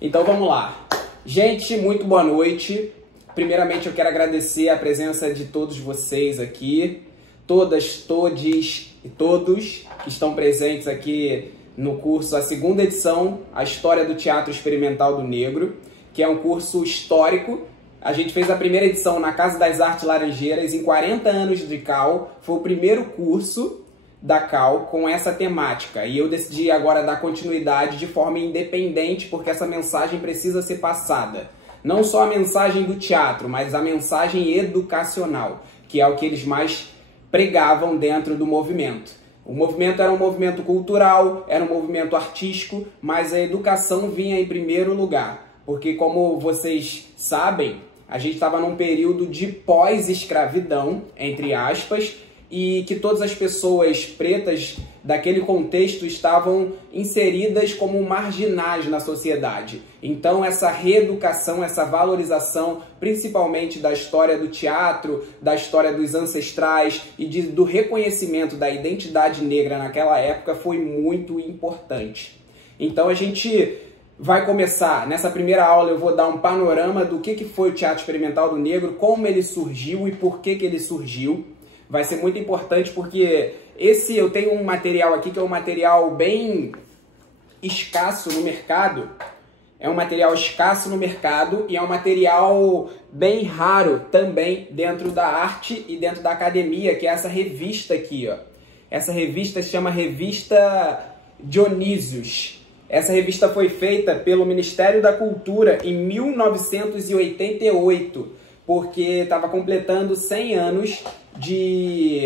Então vamos lá. Gente, muito boa noite. Primeiramente eu quero agradecer a presença de todos vocês aqui. Todas, todes e todos que estão presentes aqui no curso, a segunda edição, a História do Teatro Experimental do Negro, que é um curso histórico. A gente fez a primeira edição na Casa das Artes Laranjeiras, em 40 anos de CAU. Foi o primeiro curso da CAU com essa temática. E eu decidi agora dar continuidade de forma independente, porque essa mensagem precisa ser passada. Não só a mensagem do teatro, mas a mensagem educacional, que é o que eles mais pregavam dentro do movimento. O movimento era um movimento cultural, era um movimento artístico, mas a educação vinha em primeiro lugar. Porque, como vocês sabem, a gente estava num período de pós-escravidão, entre aspas, e que todas as pessoas pretas daquele contexto estavam inseridas como marginais na sociedade. Então essa reeducação, essa valorização, principalmente da história do teatro, da história dos ancestrais e do reconhecimento da identidade negra naquela época foi muito importante. Então a gente vai começar, nessa primeira aula eu vou dar um panorama do que foi o Teatro Experimental do Negro, como ele surgiu e por que ele surgiu. Vai ser muito importante porque eu tenho um material aqui que é um material bem escasso no mercado. É um material escasso no mercado e é um material bem raro também dentro da arte e dentro da academia, que é essa revista aqui, ó. Essa revista se chama Revista Dionísios. Essa revista foi feita pelo Ministério da Cultura em 1988, porque estava completando 100 anos de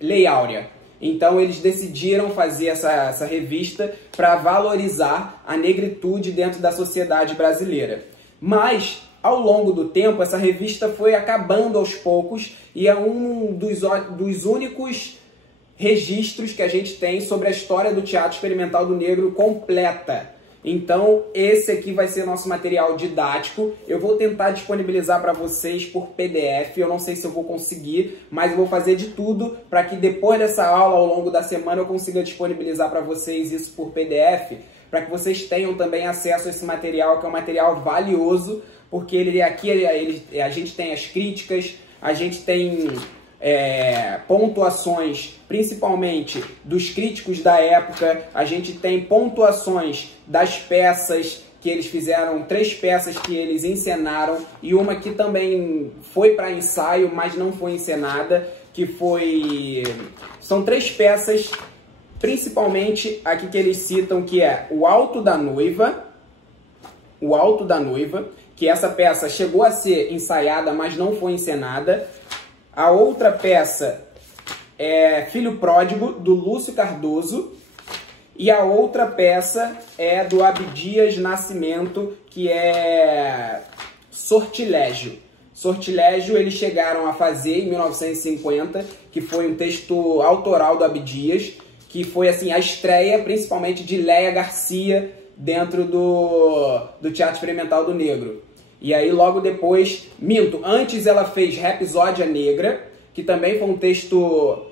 Lei Áurea. Então eles decidiram fazer essa revista para valorizar a negritude dentro da sociedade brasileira. Mas, ao longo do tempo, essa revista foi acabando aos poucos e é um dos únicos registros que a gente tem sobre a história do Teatro Experimental do Negro completa. Então, esse aqui vai ser nosso material didático. Eu vou tentar disponibilizar para vocês por PDF. Eu não sei se eu vou conseguir, mas eu vou fazer de tudo para que depois dessa aula, ao longo da semana, eu consiga disponibilizar para vocês isso por PDF, para que vocês tenham também acesso a esse material, que é um material valioso, porque a gente tem as críticas, a gente tem pontuações principalmente dos críticos da época, a gente tem pontuações das peças que eles fizeram, 3 peças que eles encenaram e uma que também foi para ensaio, mas não foi encenada, são 3 peças, principalmente aqui que eles citam, que é O Alto da Noiva, que essa peça chegou a ser ensaiada, mas não foi encenada. A outra peça é Filho Pródigo, do Lúcio Cardoso. E a outra peça é do Abdias Nascimento, que é Sortilégio. Sortilégio eles chegaram a fazer em 1950, que foi um texto autoral do Abdias, que foi assim a estreia principalmente de Léia Garcia dentro do Teatro Experimental do Negro. E aí logo depois, antes ela fez Rapsódia Negra, que também foi um texto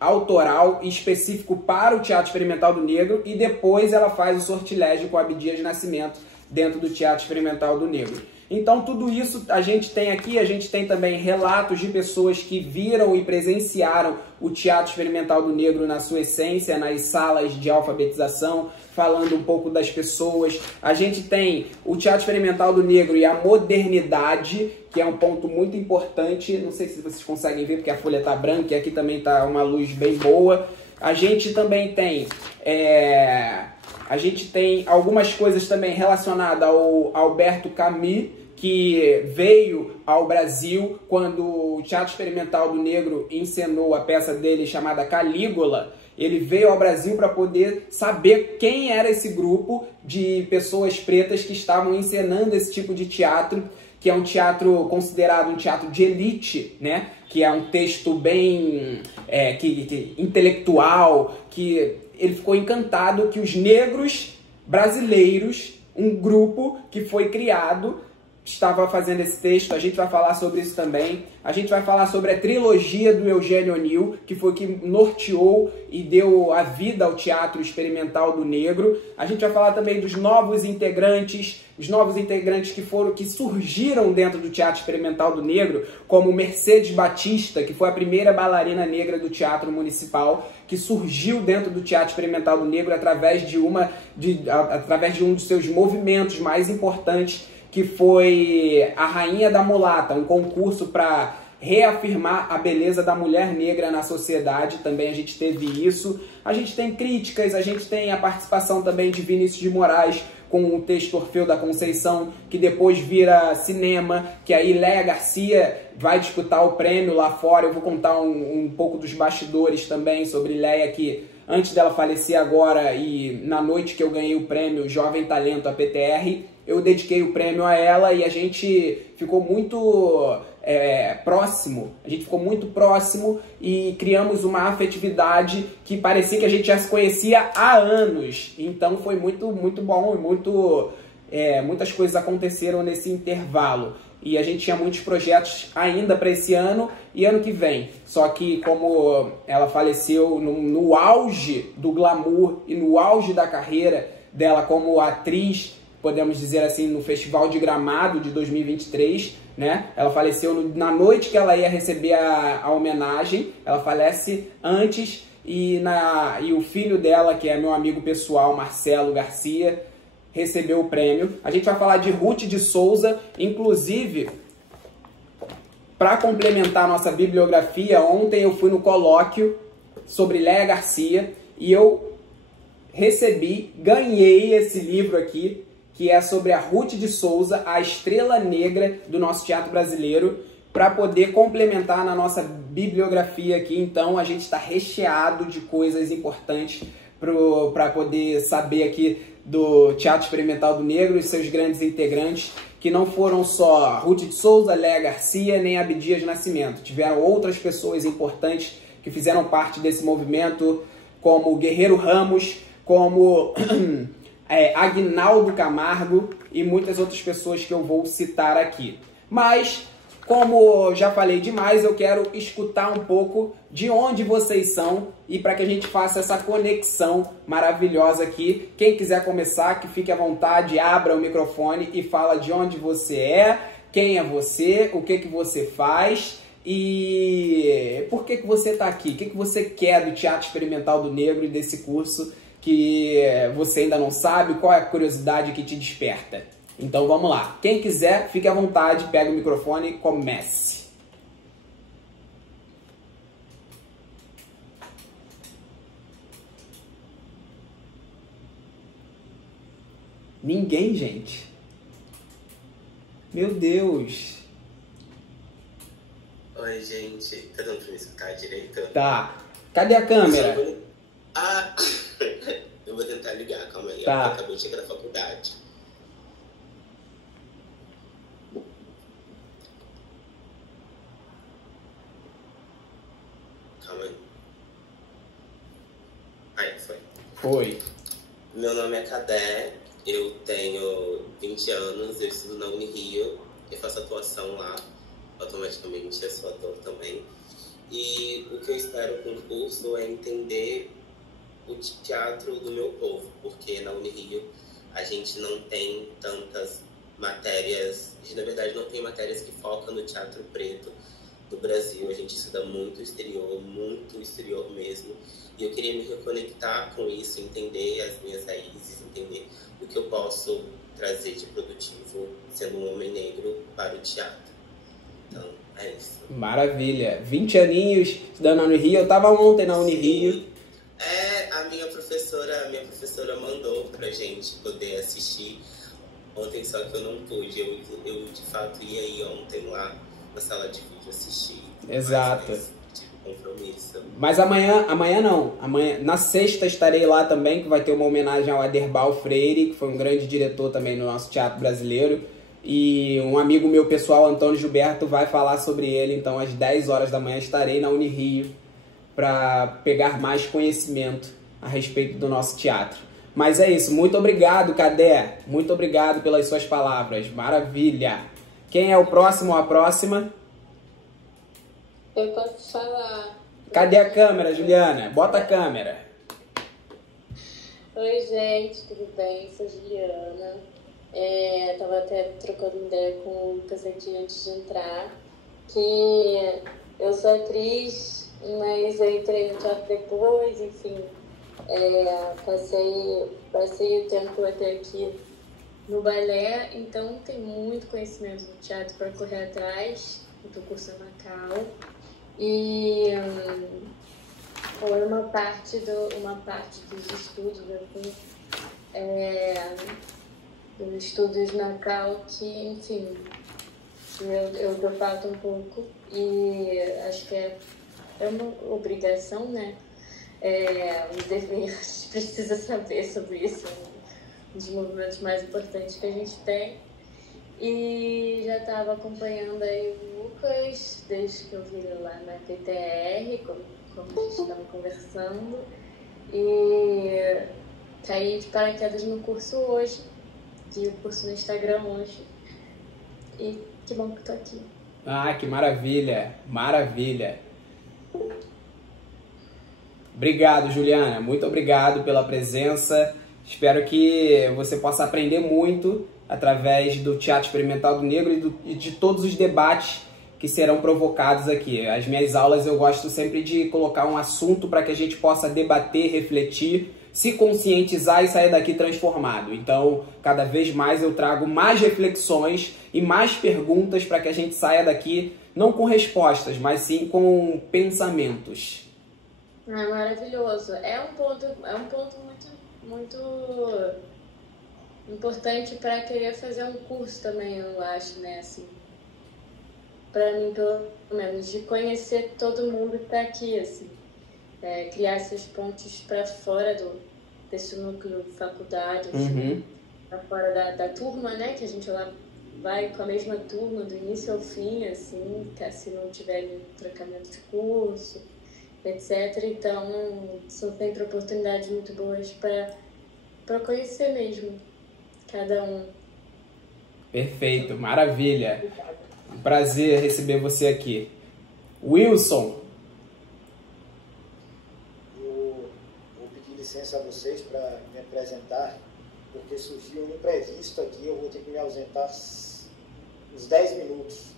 autoral e específico para o Teatro Experimental do Negro, e depois ela faz o Sortilégio com Abdias Nascimento dentro do Teatro Experimental do Negro. Então tudo isso a gente tem aqui, a gente tem também relatos de pessoas que viram e presenciaram o Teatro Experimental do Negro na sua essência, nas salas de alfabetização, falando um pouco das pessoas. A gente tem o Teatro Experimental do Negro e a modernidade, que é um ponto muito importante. Não sei se vocês conseguem ver, porque a folha está branca e aqui também está uma luz bem boa. A gente também tem algumas coisas também relacionadas ao Alberto Camus, que veio ao Brasil quando o Teatro Experimental do Negro encenou a peça dele chamada Calígula. Ele veio ao Brasil para poder saber quem era esse grupo de pessoas pretas que estavam encenando esse tipo de teatro, que é um teatro considerado um teatro de elite, né? Que é um texto bem intelectual, que ele ficou encantado que os negros brasileiros, um grupo que foi criado, estava fazendo esse texto, a gente vai falar sobre isso também. A gente vai falar sobre a trilogia do Eugênio O'Neill, que foi que norteou e deu a vida ao teatro experimental do negro. A gente vai falar também dos novos integrantes, os novos integrantes que surgiram dentro do teatro experimental do negro, como Mercedes Batista, que foi a primeira bailarina negra do Teatro Municipal, que surgiu dentro do teatro experimental do negro através de um dos seus movimentos mais importantes, que foi a Rainha da Mulata, um concurso para reafirmar a beleza da mulher negra na sociedade. Também a gente teve isso. A gente tem críticas, a gente tem a participação também de Vinícius de Moraes com o texto Orfeu da Conceição, que depois vira cinema, que aí Léa Garcia vai disputar o prêmio lá fora. Eu vou contar um pouco dos bastidores também sobre Léa, que antes dela falecer agora, e na noite que eu ganhei o prêmio Jovem Talento, a PTR, eu dediquei o prêmio a ela e a gente ficou muito próximo. A gente ficou muito próximo e criamos uma afetividade que parecia que a gente já se conhecia há anos. Então foi muito bom e muitas coisas aconteceram nesse intervalo. E a gente tinha muitos projetos ainda para esse ano e ano que vem. Só que como ela faleceu no auge do glamour e no auge da carreira dela como atriz, podemos dizer assim, no Festival de Gramado de 2023, né? Ela faleceu na noite que ela ia receber a homenagem. Ela falece antes e o filho dela, que é meu amigo pessoal, Marcelo Garcia, recebeu o prêmio. A gente vai falar de Ruth de Souza, inclusive, para complementar a nossa bibliografia, ontem eu fui no colóquio sobre Léa Garcia e eu ganhei esse livro aqui, que é sobre a Ruth de Souza, a estrela negra do nosso teatro brasileiro, para poder complementar na nossa bibliografia aqui. Então a gente está recheado de coisas importantes para poder saber aqui do Teatro Experimental do Negro e seus grandes integrantes, que não foram só Ruth de Souza, Léa Garcia, nem Abdias Nascimento. Tiveram outras pessoas importantes que fizeram parte desse movimento, como Guerreiro Ramos, como Aguinaldo Camargo e muitas outras pessoas que eu vou citar aqui. Mas, como já falei demais, eu quero escutar um pouco de onde vocês são e para que a gente faça essa conexão maravilhosa aqui. Quem quiser começar, que fique à vontade, abra o microfone e fala de onde você é, quem é você, o que você faz e por que você está aqui, o que você quer do Teatro Experimental do Negro e desse curso que você ainda não sabe, qual é a curiosidade que te desperta. Então vamos lá. Quem quiser, fique à vontade, pega o microfone e comece. Ninguém, gente. Meu Deus. Oi, gente. Tá dando pra me escutar direito? Tá. Cadê a câmera? Eu vou tentar ligar, calma aí. Tá. Eu acabei de chegar da faculdade. Calma aí. Aí, Foi. Meu nome é Cadé, eu tenho 20 anos, eu estudo na Unirio, eu faço atuação lá, automaticamente eu sou ator também. E o que eu espero com o curso é entender o teatro do meu povo, porque na Unirio a gente não tem tantas matérias, a gente na verdade não tem matérias que focam no teatro preto do Brasil, a gente estuda muito exterior mesmo, e eu queria me reconectar com isso, entender as minhas raízes, entender o que eu posso trazer de produtivo sendo um homem negro para o teatro. Então, é isso. Maravilha. 20 aninhos estudando na Unirio, eu estava ontem na Unirio. A minha professora mandou pra gente poder assistir ontem, só que eu não pude. Eu de fato ia ir ontem lá na sala de vídeo assistir. Exato. Mas tive compromisso. Mas amanhã não. Na sexta estarei lá também, que vai ter uma homenagem ao Aderbal Freire, que foi um grande diretor também no nosso teatro brasileiro. E um amigo meu pessoal, Antônio Gilberto, vai falar sobre ele. Então às 10 horas da manhã estarei na Unirio para pegar mais conhecimento a respeito do nosso teatro. Mas é isso, muito obrigado, Cadé, muito obrigado pelas suas palavras, maravilha! Quem é o próximo ou a próxima? Eu posso falar. Cadê a câmera, Juliana? Bota a câmera. Oi, gente, tudo bem? Sou Juliana. Tava até trocando ideia com o Lucas aqui antes de entrar, que eu sou atriz, mas eu entrei no teatro depois, enfim. Passei o tempo até aqui no balé, então tem muito conhecimento do teatro para correr atrás, do curso em Macau. E foi uma parte dos estudos, assim, dos estudos na Cal que, enfim, eu debato um pouco e acho que é uma obrigação, né? Os deveres precisa saber sobre isso, um dos movimentos mais importantes que a gente tem. E já estava acompanhando aí o Lucas desde que eu vi ele lá na PTR, como a gente estava conversando, e caí de paraquedas no curso hoje, vi o curso no Instagram hoje, e que bom que estou aqui. Ah, que maravilha, maravilha. Obrigado, Juliana, muito obrigado pela presença. Espero que você possa aprender muito através do Teatro Experimental do Negro e de todos os debates que serão provocados aqui. As minhas aulas eu gosto sempre de colocar um assunto para que a gente possa debater, refletir, se conscientizar e sair daqui transformado. Então, cada vez mais eu trago mais reflexões e mais perguntas para que a gente saia daqui não com respostas, mas sim com pensamentos. Maravilhoso. É um ponto muito importante para querer fazer um curso também, eu acho, né? Assim, para mim, pelo menos, de conhecer todo mundo que está aqui, assim, criar essas pontes para fora desse núcleo de faculdade, assim, para fora da turma, né? Que a gente lá vai com a mesma turma do início ao fim, assim, se não tiver trocamento de curso, etc. Então, são sempre oportunidades muito boas para conhecer mesmo cada um. Perfeito, maravilha. Um prazer receber você aqui. Wilson. Eu vou pedir licença a vocês para me apresentar, porque surgiu um imprevisto aqui, eu vou ter que me ausentar uns 10 minutos.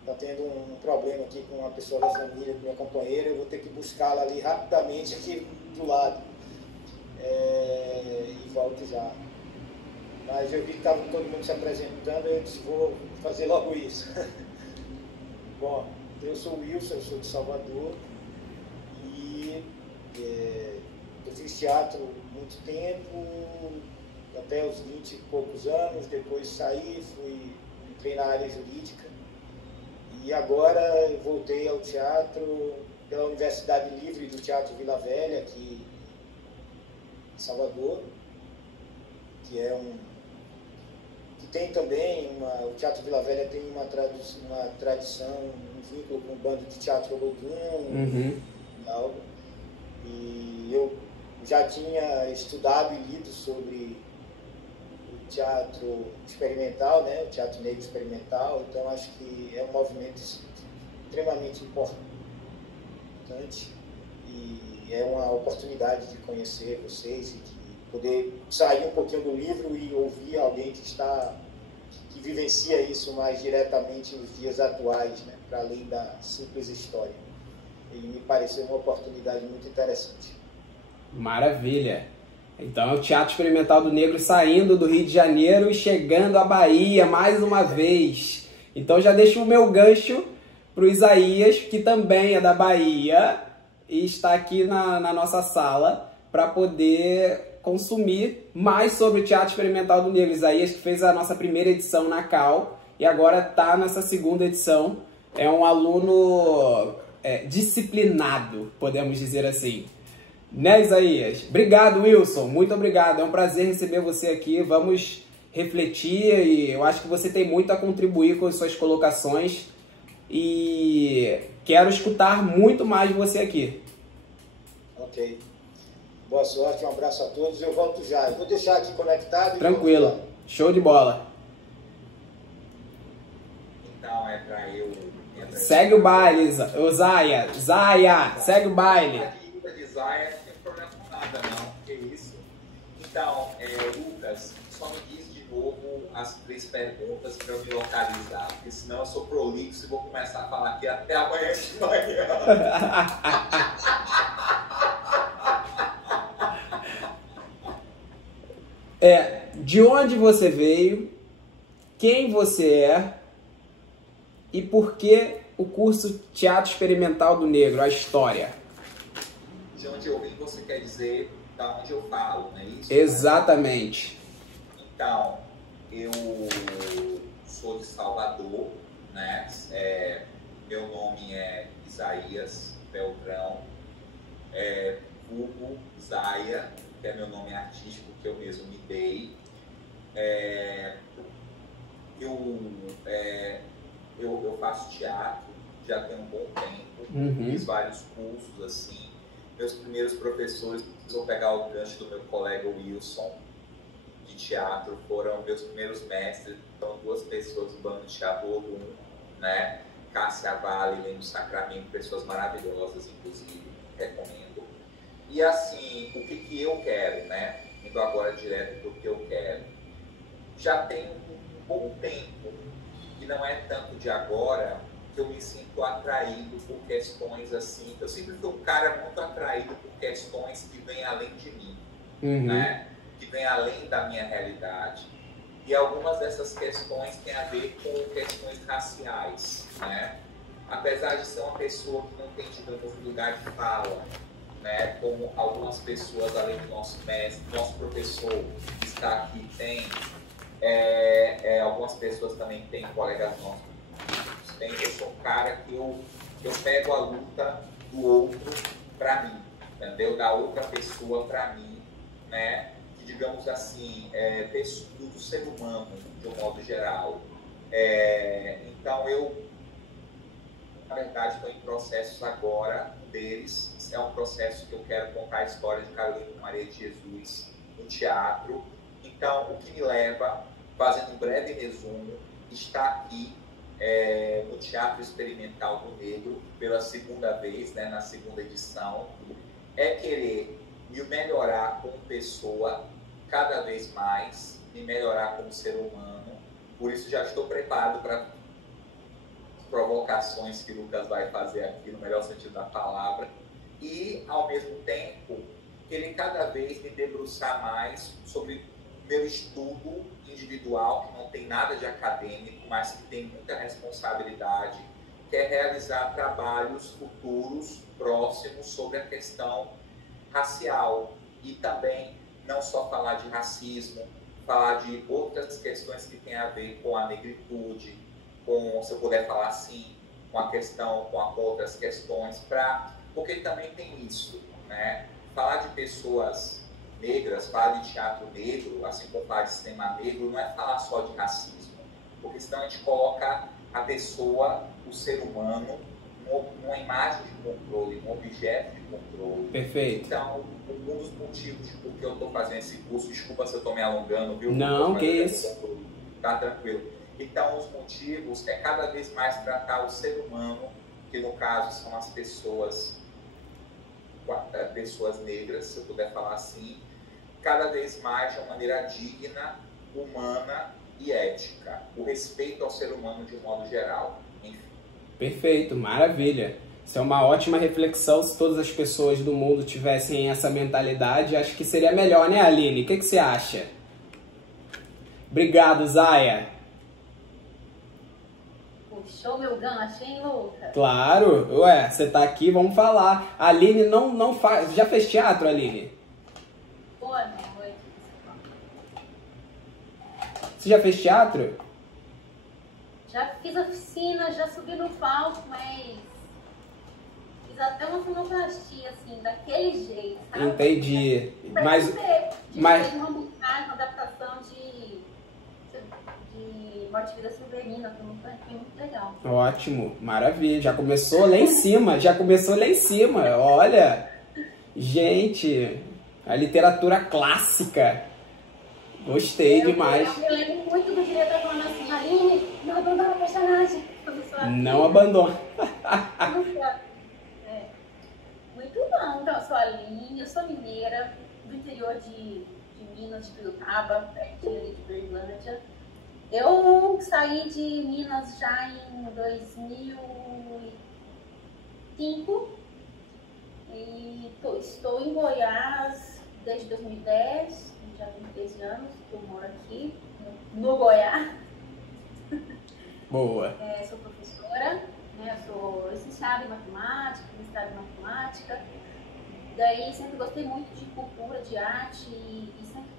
Está tendo um problema aqui com uma pessoa da família, minha companheira, eu vou ter que buscá-la ali rapidamente aqui do lado. E volto já. Mas eu vi que estava todo mundo se apresentando, eu disse, vou fazer logo isso. Bom, eu sou o Wilson, eu sou de Salvador e eu fiz teatro muito tempo, até os 20 e poucos anos, depois saí, entrei na área jurídica e agora eu voltei ao teatro pela Universidade Livre do Teatro Vila Velha, aqui em Salvador, que é que tem também, o Teatro Vila Velha tem uma tradição, um vínculo com o bando de teatro Lodum, e eu já tinha estudado e lido sobre o teatro experimental, né, o teatro negro experimental, então acho que é um movimento extremamente importante e é uma oportunidade de conhecer vocês e de poder sair um pouquinho do livro e ouvir alguém que vivencia isso mais diretamente nos dias atuais, né, para além da simples história. E me pareceu uma oportunidade muito interessante. Maravilha! Então é o Teatro Experimental do Negro saindo do Rio de Janeiro e chegando à Bahia mais uma vez. Então já deixo o meu gancho para o Isaías, que também é da Bahia e está aqui na nossa sala para poder consumir mais sobre o Teatro Experimental do Negro. Isaías, que fez a nossa primeira edição na Cal e agora está nessa segunda edição. É um aluno disciplinado, podemos dizer assim. Né, Isaías? Obrigado, Wilson. Muito obrigado. É um prazer receber você aqui. Vamos refletir e eu acho que você tem muito a contribuir com as suas colocações e quero escutar muito mais de você aqui. Ok. Boa sorte, um abraço a todos. Eu volto já. Eu vou deixar aqui conectado. Tranquilo. Show de bola. Segue o baile, Zaya. Zaya, segue o baile. De Zaya não tem problema com nada, não. Que isso? Então, Lucas, só me diz de novo as 3 perguntas para eu me localizar, porque senão eu sou prolixo e vou começar a falar aqui até amanhã de manhã. De onde você veio, quem você é e por que o curso Teatro Experimental do Negro, a história? De onde eu vim, você quer dizer da onde eu falo, não é isso? Exatamente. Então, eu sou de Salvador, né? Meu nome é Isaías Beltrão, Hugo Zaya, que é meu nome artístico que eu mesmo me dei. Eu faço teatro já tem um bom tempo, fiz vários cursos assim. Meus primeiros professores, vou pegar o gancho do meu colega Wilson, de teatro, foram meus primeiros mestres. Então, 2 pessoas do Bando de Teatro Ogum, né? Cássia Vale, Leno Sacramento, pessoas maravilhosas, inclusive, recomendo. E assim, o que eu quero, né? Indo agora direto para o que eu quero. Já tem um bom tempo, e não é tanto de agora, que eu me sinto atraído por questões assim. Eu sempre fui um cara muito atraído por questões que vêm além de mim, né? Que vêm além da minha realidade. E algumas dessas questões têm a ver com questões raciais, né? Apesar de ser uma pessoa que não tem, digamos, lugar de fala, né? Como algumas pessoas, além do nosso mestre, nosso professor que está aqui, tem, algumas pessoas também têm, colegas nossos, eu sou um cara que eu pego a luta do outro para mim, entendeu? Da outra pessoa para mim, né? Que, digamos assim, do ser humano, de um modo geral. Então, eu, na verdade, estou em processos agora deles. É um processo que eu quero contar a história de Carolina Maria de Jesus no teatro. Então, o que me leva, fazendo um breve resumo, está aqui no Teatro Experimental do Negro, pela 2ª vez, né, na 2ª edição, é querer me melhorar como pessoa cada vez mais, me melhorar como ser humano. Por isso já estou preparado para provocações que o Lucas vai fazer aqui, no melhor sentido da palavra, e, ao mesmo tempo, querer cada vez me debruçar mais sobre meu estudo individual, que não tem nada de acadêmico, mas que tem muita responsabilidade, que é realizar trabalhos futuros, próximos, sobre a questão racial. E também não só falar de racismo, falar de outras questões que têm a ver com a negritude, com, se eu puder falar assim, com a questão, com outras questões, porque também tem isso, né? Falar de pessoas negras, falar de teatro negro, assim como falar de cinema negro, não é falar só de racismo, porque senão a gente coloca a pessoa, o ser humano, numa imagem de controle, um objeto de controle. Perfeito. Então, um dos motivos de por que eu estou fazendo esse curso, desculpa se eu estou me alongando, viu? Não, que isso. Tá tranquilo. Então, os motivos é cada vez mais tratar o ser humano, que no caso são as pessoas negras, se eu puder falar assim, cada vez mais de uma maneira digna, humana e ética. O respeito ao ser humano de um modo geral. Enfim. Perfeito, maravilha. Isso é uma ótima reflexão. Se todas as pessoas do mundo tivessem essa mentalidade, acho que seria melhor, né, Aline? O que você acha? Obrigado, Zaya. Puxou meu gancho, hein, Lucas? Claro, ué, você tá aqui, vamos falar. A Aline não faz. Já fez teatro, Aline? Boa noite. Você já fez teatro? Já fiz oficina, já subi no palco, mas fiz até uma sonoplastia, assim, daquele jeito, sabe? Entendi. Mas uma montagem, uma adaptação de Morte e Vida Silverina, foi muito legal. Ótimo, maravilha. Já começou lá em cima, Olha, gente, a literatura clássica. Gostei demais. Eu lembro muito do diretor falando assim, Aline, não abandona o personagem. Não abandona. Muito bom. Então, eu sou a Aline, eu sou mineira, do interior de Minas, de Pirutaba, pertinho de Berlândia. Eu saí de Minas já em 2005 e estou em Goiás desde 2010, já tem 13 anos que eu moro aqui, no Goiás. Boa. Sou professora, né? Sou licenciada em matemática, mestrada em matemática. Daí sempre gostei muito de cultura, de arte e sempre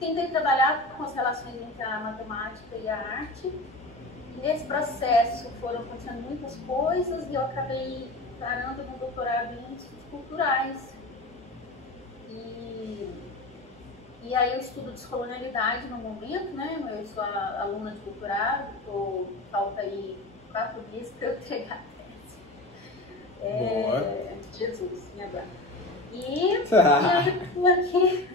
tentei trabalhar com as relações entre a matemática e a arte. E nesse processo foram acontecendo muitas coisas e eu acabei parando no doutorado em estudos culturais. E aí eu estudo descolonialidade no momento, né? Eu sou aluna de doutorado, falta aí 4 meses para eu entregar a tese. Boa. Jesus, me aguarda. E aí eu estou aqui.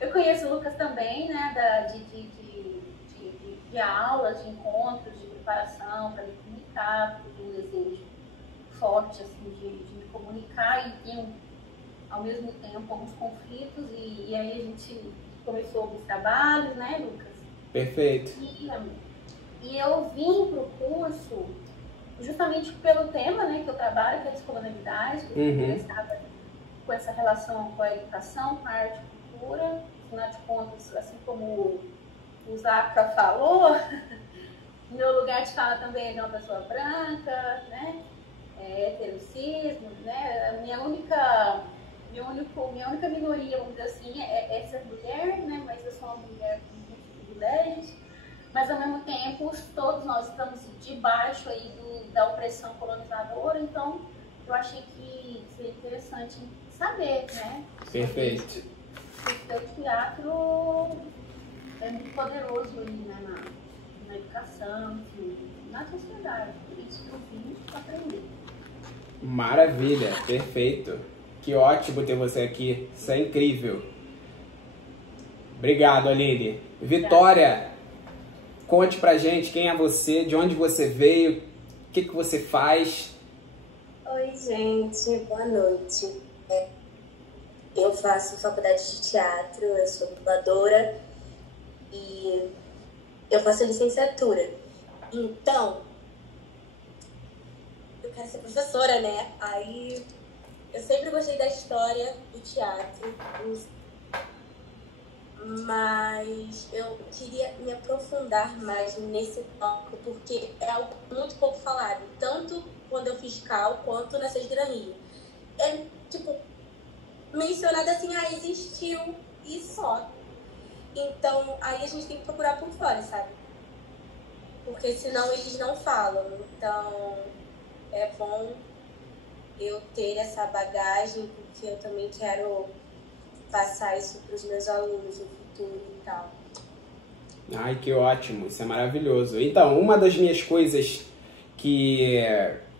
Eu conheço o Lucas também, né? De aulas, de encontros, de preparação para me comunicar, porque um desejo forte assim, de me comunicar e ter ao mesmo tempo alguns conflitos e aí a gente começou alguns trabalhos, né, Lucas? Perfeito. E eu vim para o curso justamente pelo tema, né, que eu trabalho, que é a descolonialidade, porque eu estava com essa relação com a educação, com a arte e cultura. Afinal de contas, assim como o Zafra falou, meu lugar de fala também é de uma pessoa branca, né, heterocismo, né, a minha única minoria, vamos dizer assim, é ser mulher, né? Mas eu sou uma mulher com muitos privilégios, mas ao mesmo tempo todos nós estamos debaixo aí da opressão colonizadora, então eu achei que seria interessante saber, né? Perfeito. Porque o teatro é muito poderoso aí, né? Na educação, enfim, na sociedade, por isso que eu vim aprender. Maravilha, perfeito. Que ótimo ter você aqui, isso é incrível. Obrigado, Aline. Vitória, conte pra gente quem é você, de onde você veio, o que você faz. Oi, gente, boa noite. Eu faço faculdade de teatro, eu sou dubladora e eu faço licenciatura. Então, eu quero ser professora, né? Aí eu sempre gostei da história do teatro, mas eu queria me aprofundar mais nesse tópico, porque é algo muito pouco falado, tanto quando eu fiz Cal quanto na Sesgra Rio. É, tipo, mencionado assim, existiu e só. Então, aí a gente tem que procurar por fora, sabe? Porque senão eles não falam. Então, é bom eu ter essa bagagem, porque eu também quero passar isso para os meus alunos no futuro e tal. Ai, que ótimo, isso é maravilhoso. Então, uma das minhas coisas que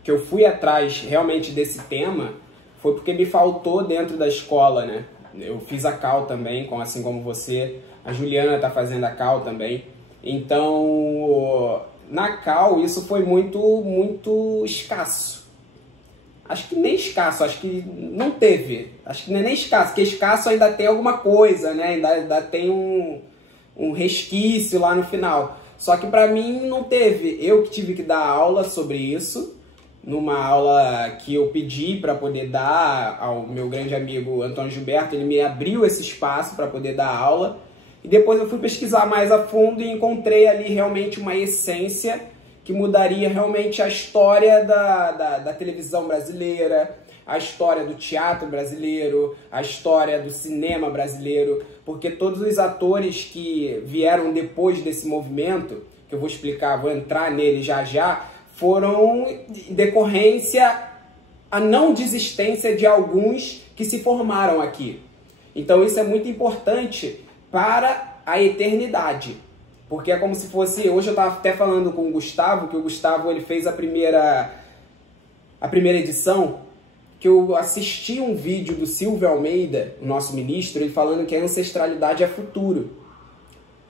eu fui atrás realmente desse tema foi porque me faltou dentro da escola, né? Eu fiz a Cal também, assim como você, a Juliana está fazendo a Cal também. Então, na Cal isso foi muito escasso. Acho que nem escasso, acho que não teve. Acho que não é nem escasso, porque escasso ainda tem alguma coisa, né? Ainda tem um resquício lá no final. Só que pra mim não teve. Eu que tive que dar aula sobre isso, numa aula que eu pedi para poder dar ao meu grande amigo Antônio Gilberto. Ele me abriu esse espaço para poder dar aula. E depois eu fui pesquisar mais a fundo e encontrei ali realmente uma essência que mudaria realmente a história da televisão brasileira, a história do teatro brasileiro, a história do cinema brasileiro, porque todos os atores que vieram depois desse movimento, que eu vou explicar, vou entrar nele já, foram em decorrência a não desistência de alguns que se formaram aqui. Então isso é muito importante para a eternidade. Porque é como se fosse... Hoje eu estava até falando com o Gustavo, que o Gustavo ele fez a primeira edição, que eu assisti um vídeo do Silvio Almeida, o nosso ministro, ele falando que a ancestralidade é futuro.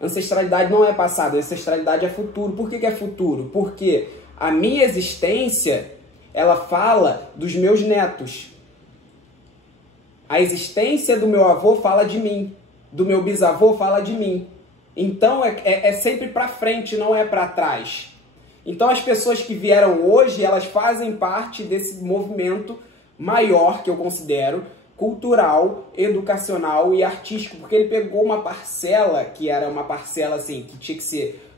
Ancestralidade não é passado, ancestralidade é futuro. Por que é futuro? Porque A minha existência, ela fala dos meus netos. A existência do meu avô fala de mim. Do meu bisavô fala de mim. Então é sempre para frente, não é para trás. Então as pessoas que vieram hoje, elas fazem parte desse movimento maior, que eu considero, cultural, educacional e artístico, porque ele pegou uma parcela, que era uma parcela assim, que tinha que ser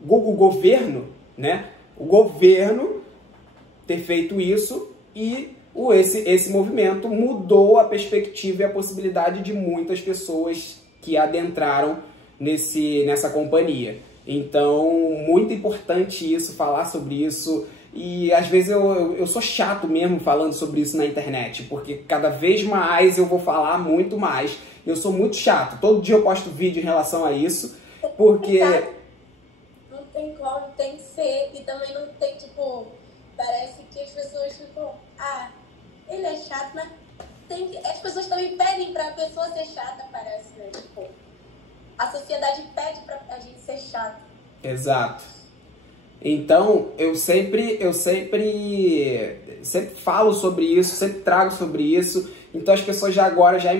o governo, né? O governo ter feito isso e esse movimento mudou a perspectiva e a possibilidade de muitas pessoas que adentraram nessa companhia. Então, muito importante isso, falar sobre isso. E às vezes eu sou chato mesmo falando sobre isso na internet, porque cada vez mais eu vou falar muito mais. Eu sou muito chato. Todo dia eu posto vídeo em relação a isso, porque... Não tem como, tem que ser. E também não tem, tipo... Parece que as pessoas ficam... Ah, ele é chato, mas tem que... As pessoas também pedem pra pessoa ser chata, parece, né? Tipo, a sociedade pede pra gente ser chato. Exato. Então, eu sempre falo sobre isso, sempre trago sobre isso. Então as pessoas já agora já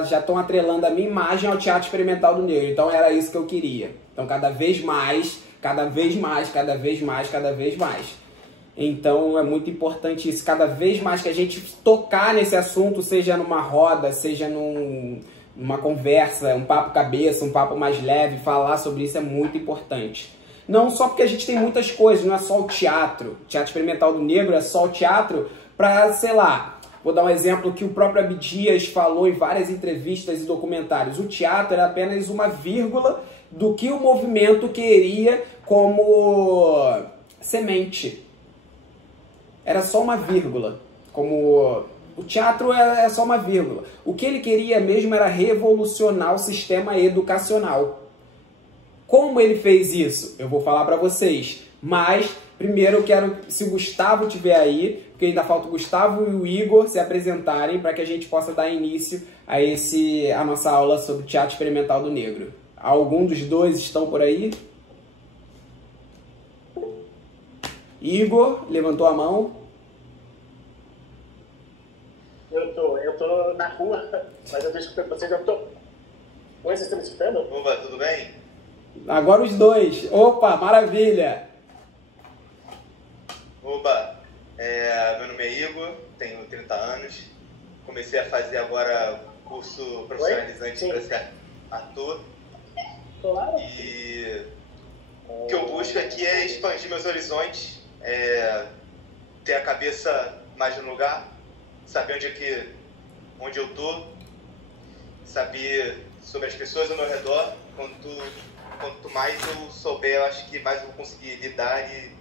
estão atrelando a minha imagem ao Teatro Experimental do Negro. Então era isso que eu queria. Então cada vez mais. Então é muito importante isso. Cada vez mais que a gente tocar nesse assunto, seja numa roda, seja numa conversa, um papo cabeça, um papo mais leve, falar sobre isso é muito importante. Não só porque a gente tem muitas coisas, não é só o teatro. O Teatro Experimental do Negro é só o teatro para, sei lá, vou dar um exemplo que o próprio Abdias falou em várias entrevistas e documentários. O teatro era apenas uma vírgula do que o movimento queria como semente. Era só uma vírgula. Como o teatro é só uma vírgula. O que ele queria mesmo era revolucionar o sistema educacional. Como ele fez isso? Eu vou falar para vocês. Mas, primeiro eu quero, se o Gustavo estiver aí, porque ainda falta o Gustavo e o Igor se apresentarem para que a gente possa dar início a nossa aula sobre Teatro Experimental do Negro. Algum dos dois estão por aí? Igor, levantou a mão. Eu tô na rua, mas eu tô escutando vocês. Oi, vocês estão me escutando? Opa, tudo bem? Agora os dois. Opa, maravilha! Opa, meu nome é Igor, tenho 30 anos. Comecei a fazer agora curso profissionalizante para ser ator. Claro. E o que eu busco aqui é expandir meus horizontes, ter a cabeça mais no lugar, saber onde eu tô, saber sobre as pessoas ao meu redor. Quanto mais eu souber, eu acho que mais eu vou conseguir lidar e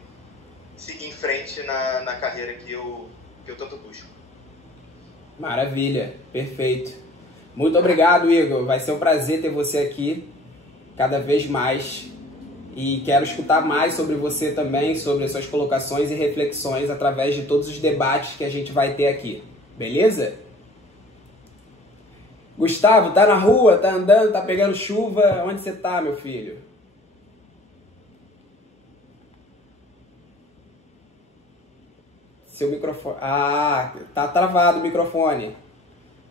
seguir em frente na carreira que eu tanto busco. Maravilha, perfeito. Muito obrigado, Igor. Vai ser um prazer ter você aqui cada vez mais. E quero escutar mais sobre você também, sobre as suas colocações e reflexões através de todos os debates que a gente vai ter aqui. Beleza? Gustavo, tá na rua, tá andando, tá pegando chuva. Onde você tá, meu filho? Seu microfone... Ah, tá travado o microfone.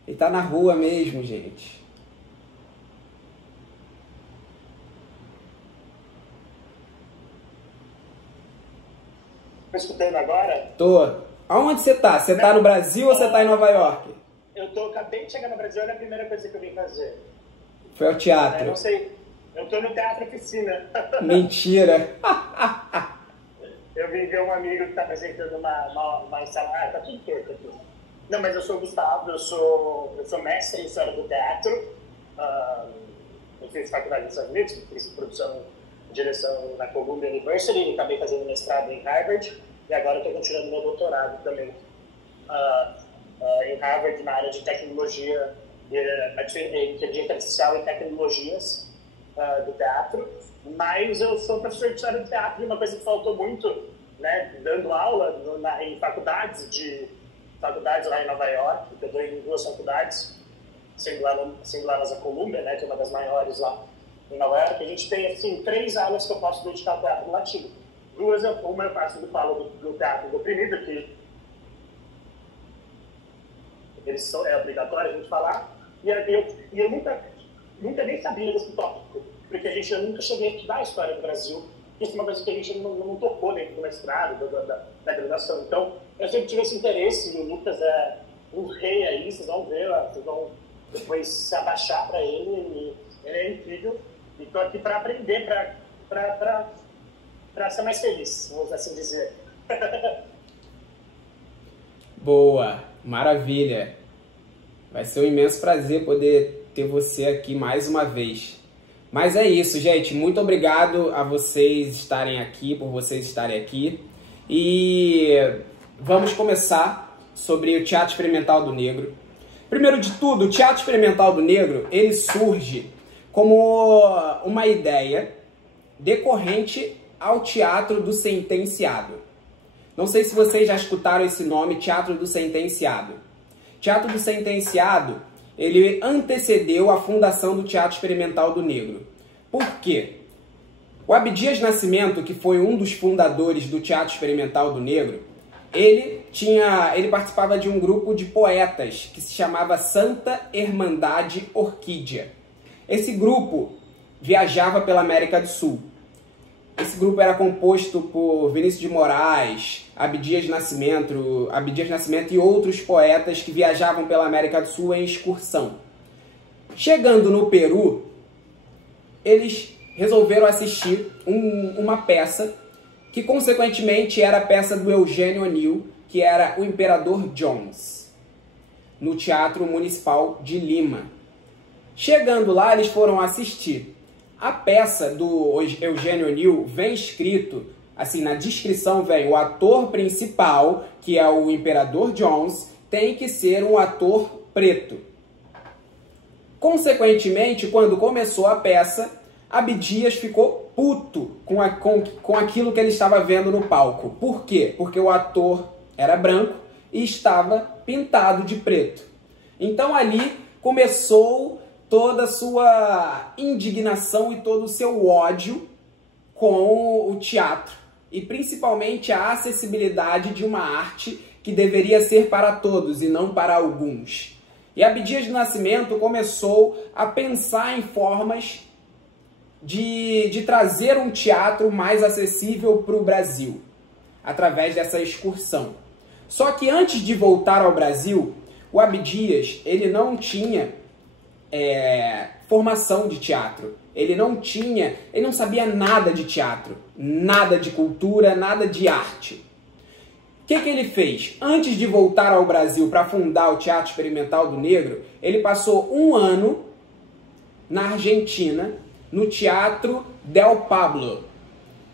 Ele tá na rua mesmo, gente. Tá escutando agora? Tô. Aonde você tá? Você tá no Brasil ou você tá em Nova York? Acabei de chegar no Brasil, é a primeira coisa que eu vim fazer. Foi ao teatro? Não sei, eu tô no Teatro Oficina. Mentira! Eu vim ver um amigo que tá apresentando uma sala. Ah, tá tudo torto aqui. Não, mas eu sou o Gustavo, eu sou mestre em História do Teatro. Eu fiz faculdade nos Estados Unidos, fiz produção e direção na Columbia University, e acabei fazendo mestrado em Harvard, e agora estou continuando meu doutorado também em Harvard, na área de tecnologia, inteligência artificial e tecnologias do teatro. Mas eu sou professor de História do Teatro, e uma coisa que faltou muito, né, dando aula em faculdades lá em Nova York, eu estou em 2 faculdades, sendo elas a Columbia, né, que é uma das maiores lá em Nova York. A gente tem, assim, 3 aulas que eu posso dedicar ao teatro latino. duas, uma eu faço do teatro do oprimido, que é obrigatório a gente falar, e eu nunca nem sabia desse tópico, porque eu nunca cheguei a estudar a história do Brasil. Isso é uma coisa que a gente não tocou dentro do mestrado, da graduação. Então, eu sempre tive esse interesse, e o Lucas é um rei aí, vocês vão ver, vocês vão depois se abaixar para ele, ele é incrível. E estou aqui para aprender, para ser mais feliz, vamos assim dizer. Boa, maravilha. Vai ser um imenso prazer poder ter você aqui mais uma vez. Mas é isso, gente. Muito obrigado a vocês estarem aqui, por vocês estarem aqui. E vamos começar sobre o Teatro Experimental do Negro. Primeiro de tudo, o Teatro Experimental do Negro, ele surge como uma ideia decorrente ao Teatro do Sentenciado. Não sei se vocês já escutaram esse nome, Teatro do Sentenciado. Teatro do Sentenciado, ele antecedeu a fundação do Teatro Experimental do Negro. Por quê? O Abdias Nascimento, que foi um dos fundadores do Teatro Experimental do Negro, ele participava de um grupo de poetas que se chamava Santa Irmandade Orquídea. Esse grupo viajava pela América do Sul. Esse grupo era composto por Vinícius de Moraes, Abdias Nascimento e outros poetas que viajavam pela América do Sul em excursão. Chegando no Peru, eles resolveram assistir uma peça que, consequentemente, era a peça do Eugênio O'Neill, que era o Imperador Jones, no Teatro Municipal de Lima. Chegando lá, eles foram assistir. A peça do Eugênio O'Neill vem escrito, assim, na descrição vem: o ator principal, que é o Imperador Jones, tem que ser um ator preto. Consequentemente, quando começou a peça, Abdias ficou puto com aquilo que ele estava vendo no palco. Por quê? Porque o ator era branco e estava pintado de preto. Então ali começou toda a sua indignação e todo o seu ódio com o teatro. E principalmente a acessibilidade de uma arte que deveria ser para todos e não para alguns. E Abdias do Nascimento começou a pensar em formas de trazer um teatro mais acessível para o Brasil, através dessa excursão. Só que antes de voltar ao Brasil, o Abdias, ele não tinha formação de teatro. Ele não sabia nada de teatro, nada de cultura, nada de arte. O que ele fez? Antes de voltar ao Brasil para fundar o Teatro Experimental do Negro, ele passou um ano na Argentina, no Teatro Del Pablo,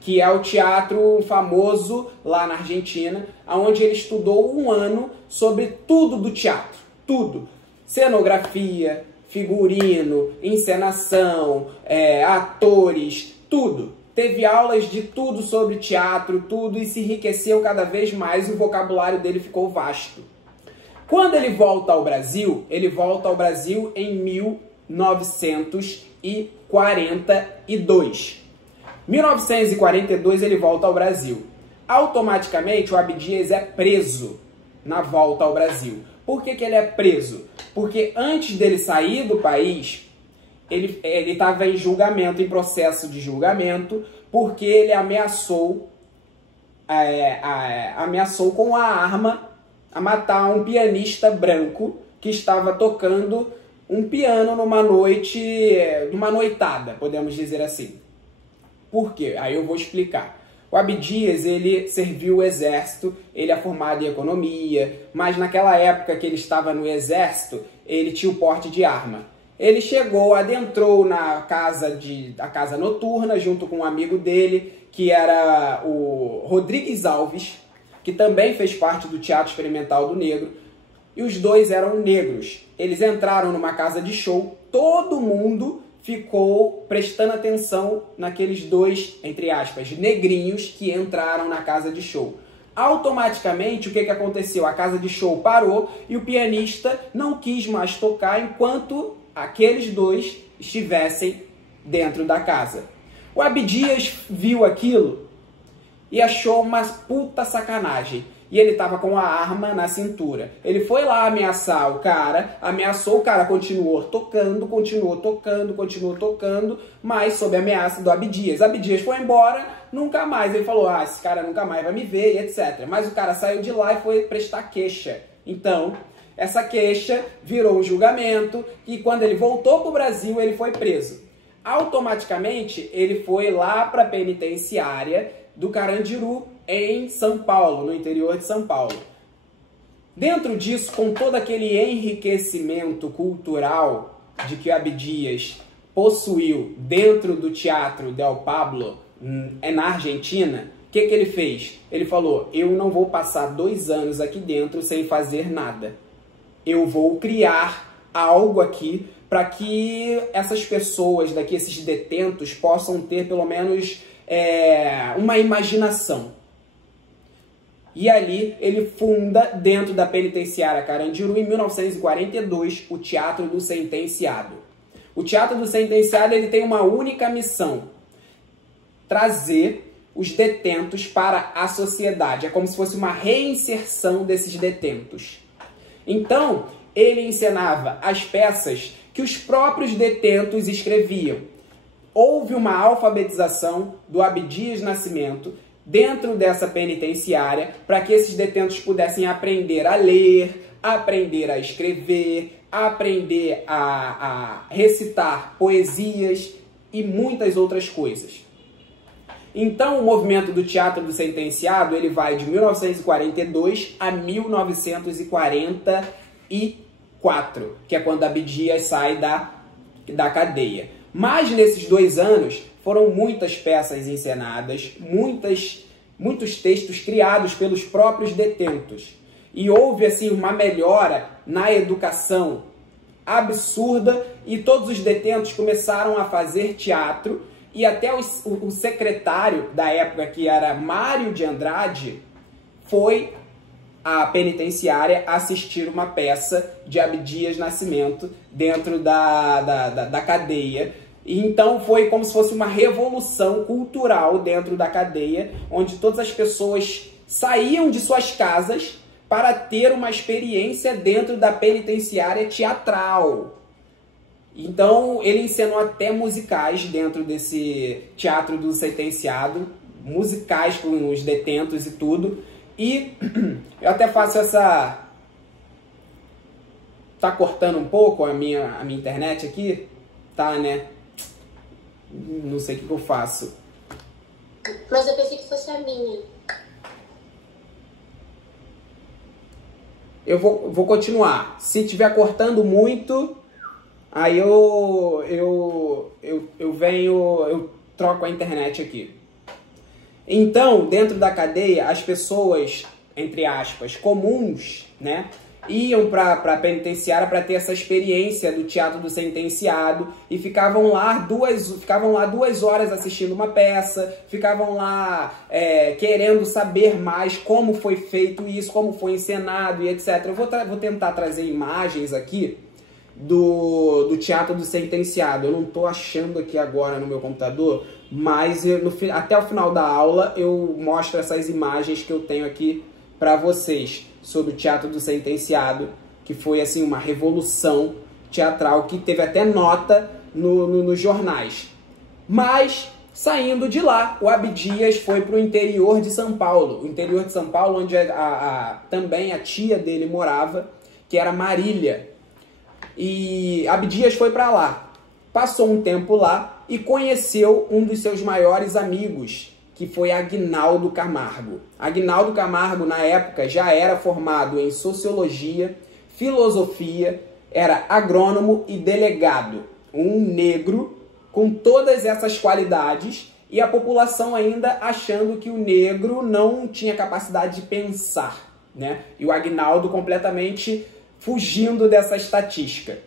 que é o teatro famoso lá na Argentina, onde ele estudou um ano sobre tudo do teatro. Tudo. Cenografia, figurino, encenação, atores, tudo. Teve aulas de tudo sobre teatro, tudo, e se enriqueceu cada vez mais e o vocabulário dele ficou vasto. Quando ele volta ao Brasil em 1942. 1942 ele volta ao Brasil. Automaticamente o Abdias é preso na volta ao Brasil. Por que ele é preso? Porque antes dele sair do país, ele estava em julgamento, em processo de julgamento, porque ele ameaçou com a arma a matar um pianista branco que estava tocando um piano numa noitada, podemos dizer assim. Por quê? Aí eu vou explicar. O Abdias, ele serviu o exército, ele é formado em economia, mas naquela época que ele estava no exército, ele tinha o porte de arma. Ele adentrou na casa noturna, junto com um amigo dele, que era o Rodrigues Alves, que também fez parte do Teatro Experimental do Negro, e os dois eram negros. Eles entraram numa casa de show, todo mundo ficou prestando atenção naqueles dois, entre aspas, negrinhos que entraram na casa de show. Automaticamente, o que aconteceu? A casa de show parou e o pianista não quis mais tocar enquanto aqueles dois estivessem dentro da casa. O Abdias viu aquilo e achou uma puta sacanagem. E ele tava com a arma na cintura. Ele foi lá ameaçar o cara, ameaçou, o cara continuou tocando, mas sob a ameaça do Abdias. Abdias foi embora, nunca mais. Ele falou, ah, esse cara nunca mais vai me ver, e etc. Mas o cara saiu de lá e foi prestar queixa. Então, essa queixa virou um julgamento, e quando ele voltou pro Brasil, ele foi preso. Automaticamente, ele foi lá pra penitenciária do Carandiru, em São Paulo, no interior de São Paulo. Dentro disso, com todo aquele enriquecimento cultural de que o Abdias possuiu dentro do Teatro del Pablo, na Argentina, o que ele fez? Ele falou, eu não vou passar 2 anos aqui dentro sem fazer nada. Eu vou criar algo aqui para que essas pessoas daqui, esses detentos, possam ter pelo menos uma imaginação. E ali ele funda, dentro da penitenciária Carandiru, em 1942, o Teatro do Sentenciado. O Teatro do Sentenciado ele tem uma única missão: trazer os detentos para a sociedade. É como se fosse uma reinserção desses detentos. Então, ele encenava as peças que os próprios detentos escreviam. Houve uma alfabetização do Abdias Nascimento dentro dessa penitenciária para que esses detentos pudessem aprender a ler, aprender a escrever, aprender a recitar poesias e muitas outras coisas. Então, o movimento do Teatro do Sentenciado ele vai de 1942 a 1944, que é quando Abdias sai da cadeia. Mas nesses 2 anos foram muitas peças encenadas, muitos textos criados pelos próprios detentos. E houve assim uma melhora na educação absurda e todos os detentos começaram a fazer teatro e até o secretário da época, que era Mário de Andrade, foi à penitenciária assistir uma peça de Abdias Nascimento dentro da cadeia. E então foi como se fosse uma revolução cultural dentro da cadeia, onde todas as pessoas saíam de suas casas para ter uma experiência dentro da penitenciária teatral. Então ele encenou até musicais dentro desse Teatro do Sentenciado, musicais com os detentos e tudo. E eu até faço essa... Tá cortando um pouco a minha internet aqui? Tá, né? Não sei o que eu faço. Mas eu pensei que fosse a minha. Eu vou continuar. Se estiver cortando muito, aí eu troco a internet aqui. Então, dentro da cadeia, as pessoas, entre aspas, comuns, né, iam para a penitenciária para ter essa experiência do Teatro do Sentenciado e ficavam lá 2 horas assistindo uma peça, ficavam lá querendo saber mais como foi feito isso, como foi encenado e etc. Eu vou tentar trazer imagens aqui do Teatro do Sentenciado. Eu não estou achando aqui agora no meu computador, mas até o final da aula eu mostro essas imagens que eu tenho aqui para vocês sobre o Teatro do Sentenciado, que foi assim uma revolução teatral que teve até nota nos jornais. Mas, saindo de lá, o Abdias foi para o interior de São Paulo. O interior de São Paulo, onde também a tia dele morava, que era Marília. E Abdias foi para lá. Passou um tempo lá e conheceu um dos seus maiores amigos, que foi Aguinaldo Camargo. Aguinaldo Camargo, na época, já era formado em Sociologia, Filosofia, era agrônomo e delegado. Um negro com todas essas qualidades e a população ainda achando que o negro não tinha capacidade de pensar, né? E o Aguinaldo completamente fugindo dessa estatística.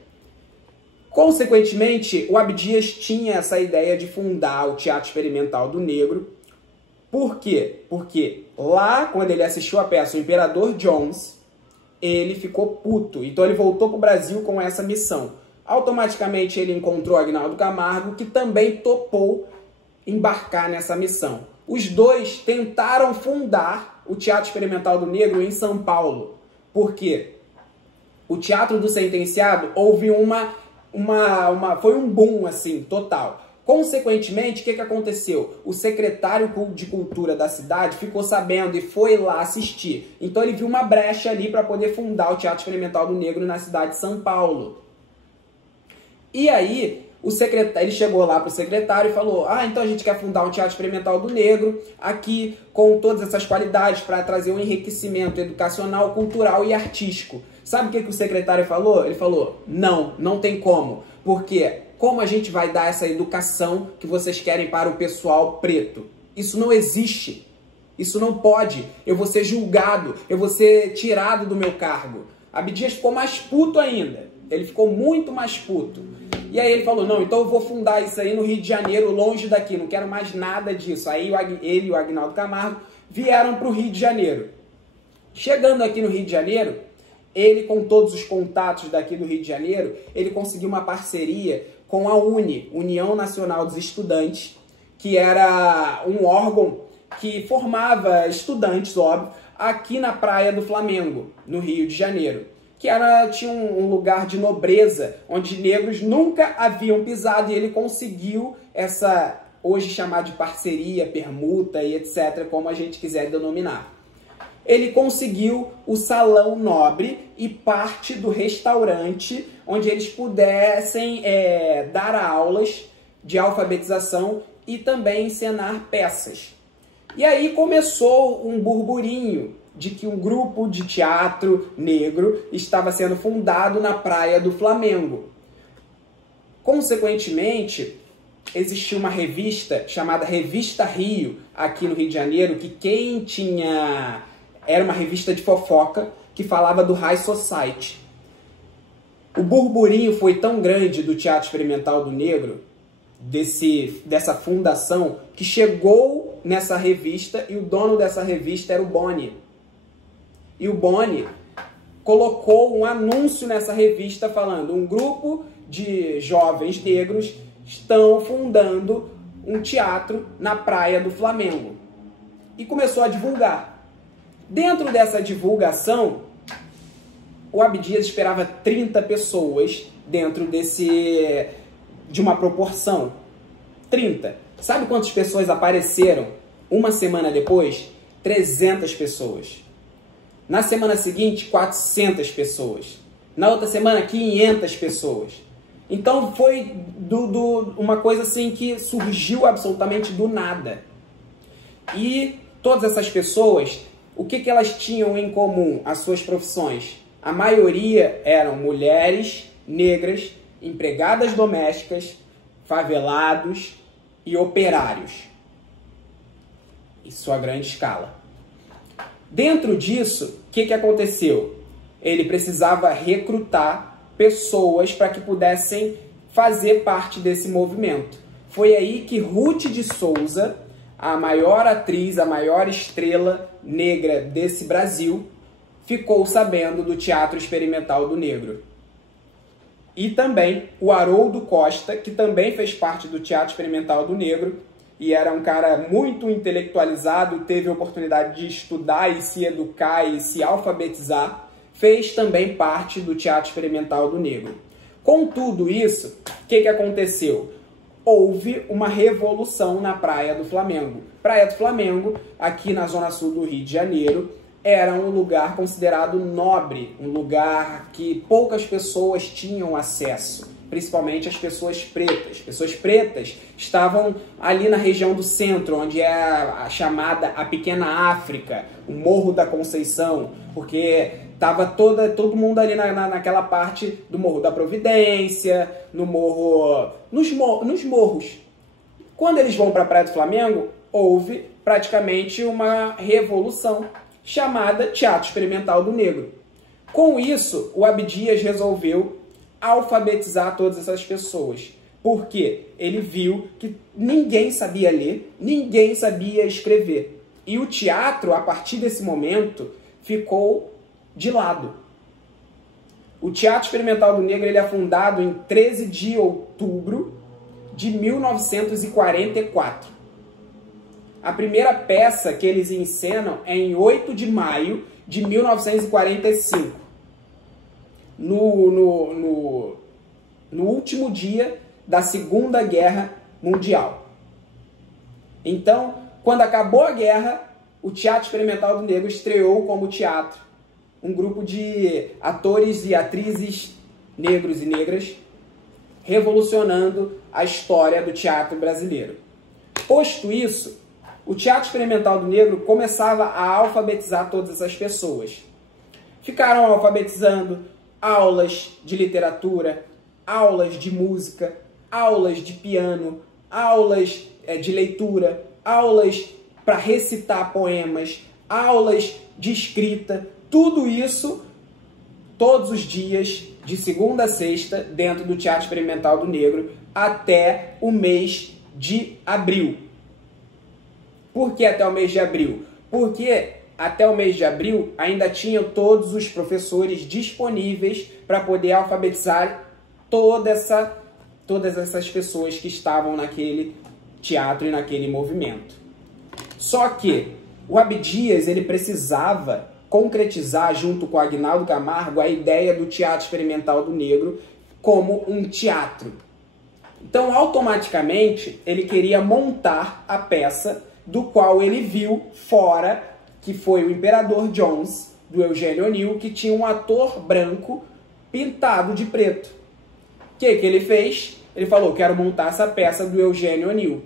Consequentemente, o Abdias tinha essa ideia de fundar o Teatro Experimental do Negro. Por quê? Porque lá, quando ele assistiu a peça O Imperador Jones, ele ficou puto. Então ele voltou para o Brasil com essa missão. Automaticamente ele encontrou Aguinaldo Camargo, que também topou embarcar nessa missão. Os dois tentaram fundar o Teatro Experimental do Negro em São Paulo. Por quê? O Teatro do Sentenciado houve foi um boom assim, total. Consequentemente, o que aconteceu? O secretário de Cultura da cidade ficou sabendo e foi lá assistir. Então ele viu uma brecha ali para poder fundar o Teatro Experimental do Negro na cidade de São Paulo. E aí, ele chegou lá para o secretário e falou: então a gente quer fundar um Teatro Experimental do Negro aqui com todas essas qualidades para trazer um enriquecimento educacional, cultural e artístico. Sabe o que o secretário falou? Ele falou: não tem como. Porque como a gente vai dar essa educação que vocês querem para o pessoal preto? Isso não existe. Isso não pode. Eu vou ser julgado. Eu vou ser tirado do meu cargo. Abdias ficou mais puto ainda. Ele ficou muito mais puto. E aí ele falou: não, então eu vou fundar isso aí no Rio de Janeiro, longe daqui. Não quero mais nada disso. Aí ele e o Aguinaldo Camargo vieram para o Rio de Janeiro. Chegando aqui no Rio de Janeiro, ele, com todos os contatos daqui do Rio de Janeiro, ele conseguiu uma parceria com a União Nacional dos Estudantes, que era um órgão que formava estudantes, óbvio, aqui na Praia do Flamengo, no Rio de Janeiro. Que tinha um lugar de nobreza, onde negros nunca haviam pisado, e ele conseguiu essa, hoje chamada de parceria, permuta e etc., como a gente quiser denominar. Ele conseguiu o Salão Nobre e parte do restaurante, onde eles pudessem dar aulas de alfabetização e também encenar peças. E aí começou um burburinho de que um grupo de teatro negro estava sendo fundado na Praia do Flamengo. Consequentemente, existia uma revista chamada Revista Rio, aqui no Rio de Janeiro, que quem tinha... Era uma revista de fofoca que falava do High Society. O burburinho foi tão grande do Teatro Experimental do Negro, dessa fundação, que chegou nessa revista e o dono dessa revista era o Boni. E o Boni colocou um anúncio nessa revista falando: um grupo de jovens negros estão fundando um teatro na Praia do Flamengo. E começou a divulgar. Dentro dessa divulgação, o Abdias esperava 30 pessoas dentro de uma proporção. 30. Sabe quantas pessoas apareceram uma semana depois? 300 pessoas. Na semana seguinte, 400 pessoas. Na outra semana, 500 pessoas. Então foi uma coisa assim que surgiu absolutamente do nada. E todas essas pessoas, o que elas tinham em comum? As suas profissões. A maioria eram mulheres negras, empregadas domésticas, favelados e operários. Em sua grande escala. Dentro disso, o que aconteceu? Ele precisava recrutar pessoas para que pudessem fazer parte desse movimento. Foi aí que Ruth de Souza, a maior atriz, a maior estrela negra desse Brasil, ficou sabendo do Teatro Experimental do Negro. E também o Haroldo Costa, que também fez parte do Teatro Experimental do Negro, e era um cara muito intelectualizado, teve a oportunidade de estudar e se educar e se alfabetizar, fez também parte do Teatro Experimental do Negro. Com tudo isso, o que aconteceu? Houve uma revolução na Praia do Flamengo. Praia do Flamengo, aqui na zona sul do Rio de Janeiro, era um lugar considerado nobre, um lugar que poucas pessoas tinham acesso. Principalmente as pessoas pretas. Pessoas pretas estavam ali na região do centro, onde é a chamada a Pequena África, o Morro da Conceição, porque estava todo mundo ali naquela parte do Morro da Providência, nos morros. Quando eles vão para a Praia do Flamengo, houve praticamente uma revolução chamada Teatro Experimental do Negro. Com isso, o Abdias resolveu alfabetizar todas essas pessoas. Porque ele viu que ninguém sabia ler, ninguém sabia escrever. E o teatro, a partir desse momento, ficou de lado. O Teatro Experimental do Negro ele é fundado em 13 de outubro de 1944. A primeira peça que eles encenam é em 8 de maio de 1945, no último dia da Segunda Guerra Mundial. Então, quando acabou a guerra, o Teatro Experimental do Negro estreou como teatro, um grupo de atores e atrizes negros e negras, revolucionando a história do teatro brasileiro. Posto isso, o Teatro Experimental do Negro começava a alfabetizar todas essas pessoas. Ficaram alfabetizando aulas de literatura, aulas de música, aulas de piano, aulas de leitura, aulas para recitar poemas, aulas de escrita, tudo isso todos os dias, de segunda a sexta, dentro do Teatro Experimental do Negro, até o mês de abril. Por que até o mês de abril? Porque até o mês de abril ainda tinham todos os professores disponíveis para poder alfabetizar todas essas pessoas que estavam naquele teatro e naquele movimento. Só que o Abdias, ele precisava concretizar, junto com Aguinaldo Camargo, a ideia do Teatro Experimental do Negro como um teatro. Então, automaticamente, ele queria montar a peça do qual ele viu fora, que foi o Imperador Jones, do Eugênio O'Neill, que tinha um ator branco pintado de preto. O que ele fez? Ele falou, quero montar essa peça do Eugênio O'Neill.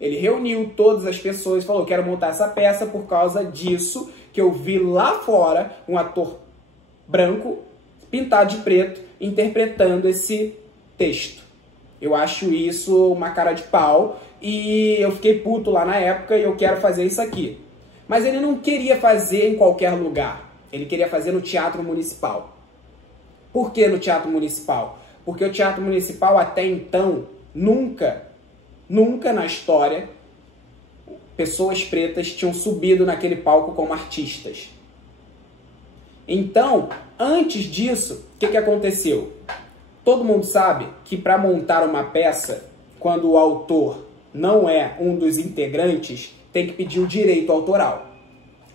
Ele reuniu todas as pessoas e falou, quero montar essa peça por causa disso, que eu vi lá fora um ator branco pintado de preto interpretando esse texto. Eu acho isso uma cara de pau e eu fiquei puto lá na época e eu quero fazer isso aqui. Mas ele não queria fazer em qualquer lugar. Ele queria fazer no Teatro Municipal. Por que no Teatro Municipal? Porque o Teatro Municipal até então, nunca na história, pessoas pretas tinham subido naquele palco como artistas. Então, antes disso, o que aconteceu? Todo mundo sabe que para montar uma peça, quando o autor não é um dos integrantes, tem que pedir o direito autoral,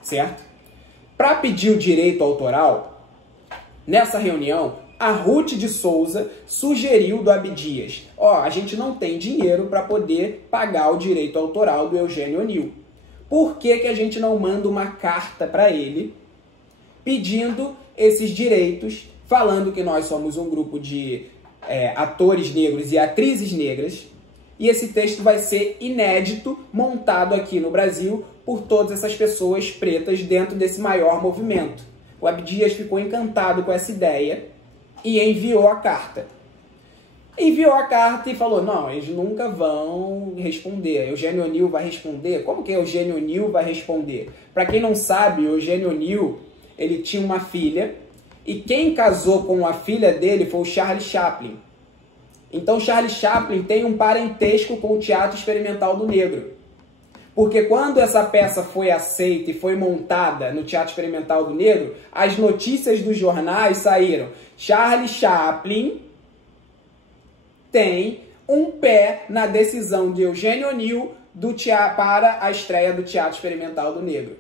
certo? Para pedir o direito autoral, nessa reunião, a Ruth de Souza sugeriu do Abdias, a gente não tem dinheiro para poder pagar o direito autoral do Eugênio O'Neill. Por que a gente não manda uma carta para ele pedindo esses direitos, falando que nós somos um grupo de atores negros e atrizes negras, e esse texto vai ser inédito, montado aqui no Brasil por todas essas pessoas pretas dentro desse maior movimento. O Abdias ficou encantado com essa ideia e enviou a carta. Enviou a carta e falou, não, eles nunca vão responder. Eugênio O'Neill vai responder? Como que Eugênio O'Neill vai responder? Para quem não sabe, Eugênio O'Neill, ele tinha uma filha, e quem casou com a filha dele foi o Charlie Chaplin. Então Charlie Chaplin tem um parentesco com o Teatro Experimental do Negro. Porque quando essa peça foi aceita e foi montada no Teatro Experimental do Negro, as notícias dos jornais saíram. Charlie Chaplin tem um pé na decisão de Eugênio O'Neill para a estreia do Teatro Experimental do Negro.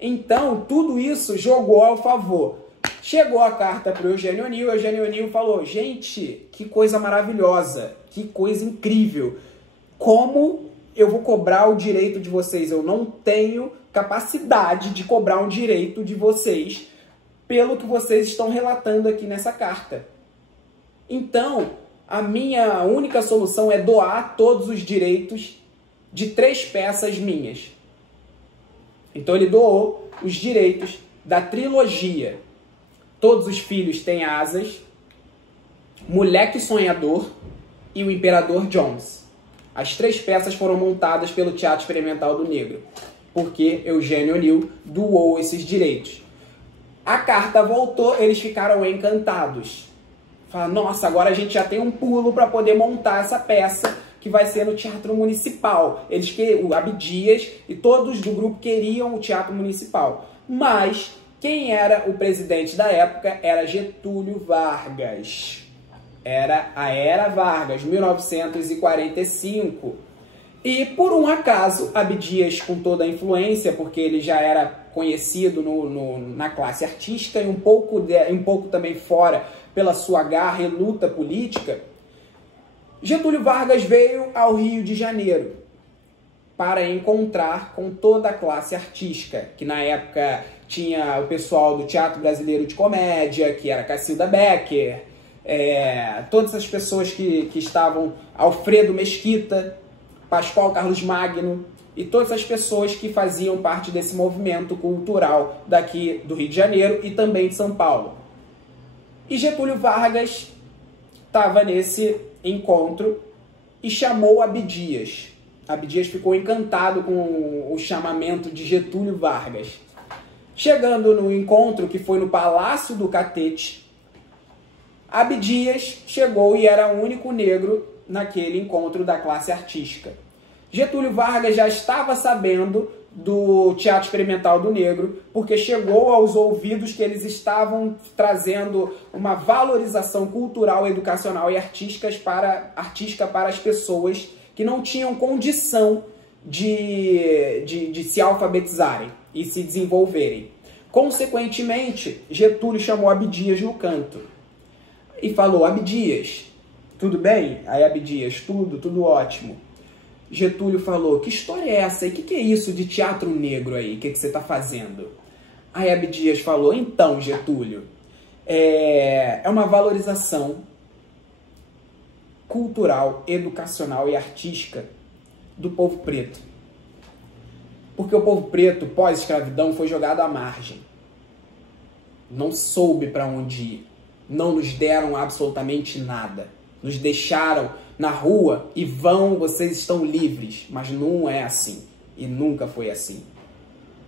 Então, tudo isso jogou ao favor. Chegou a carta para o Eugênio O'Neill falou, gente, que coisa maravilhosa, que coisa incrível. Como eu vou cobrar o direito de vocês? Eu não tenho capacidade de cobrar um direito de vocês pelo que vocês estão relatando aqui nessa carta. Então, a minha única solução é doar todos os direitos de 3 peças minhas. Então ele doou os direitos da trilogia Todos os Filhos Têm Asas, Moleque Sonhador e o Imperador Jones. As 3 peças foram montadas pelo Teatro Experimental do Negro, porque Eugênio O'Neill doou esses direitos. A carta voltou, eles ficaram encantados. Falaram, nossa, agora a gente já tem um pulo para poder montar essa peça que vai ser no Teatro Municipal. O Abdias e todos do grupo queriam o Teatro Municipal. Mas quem era o presidente da época era Getúlio Vargas. Era a Era Vargas, 1945. E, por um acaso, Abdias, com toda a influência, porque ele já era conhecido na classe artística e um pouco também fora pela sua garra e luta política, Getúlio Vargas veio ao Rio de Janeiro para encontrar com toda a classe artística, que na época tinha o pessoal do Teatro Brasileiro de Comédia, que era Cacilda Becker, todas as pessoas que estavam, Alfredo Mesquita, Pascoal Carlos Magno, e todas as pessoas que faziam parte desse movimento cultural daqui do Rio de Janeiro e também de São Paulo. E Getúlio Vargas estava nesse encontro e chamou Abdias. Abdias ficou encantado com o chamamento de Getúlio Vargas. Chegando no encontro, que foi no Palácio do Catete, Abdias chegou e era o único negro naquele encontro da classe artística. Getúlio Vargas já estava sabendo do Teatro Experimental do Negro, porque chegou aos ouvidos que eles estavam trazendo uma valorização cultural, educacional e artística para as pessoas que não tinham condição de se alfabetizarem e se desenvolverem. Consequentemente, Getúlio chamou Abdias no canto e falou: Abdias, tudo bem? Aí Abdias, tudo ótimo. Getúlio falou: que história é essa? E o que é isso de teatro negro aí? O que você está fazendo? Aí Abdias falou: então, Getúlio, é uma valorização cultural, educacional e artística do povo preto. Porque o povo preto, pós-escravidão, foi jogado à margem. Não soube para onde ir. Não nos deram absolutamente nada. Nos deixaram na rua e vocês estão livres. Mas não é assim. E nunca foi assim.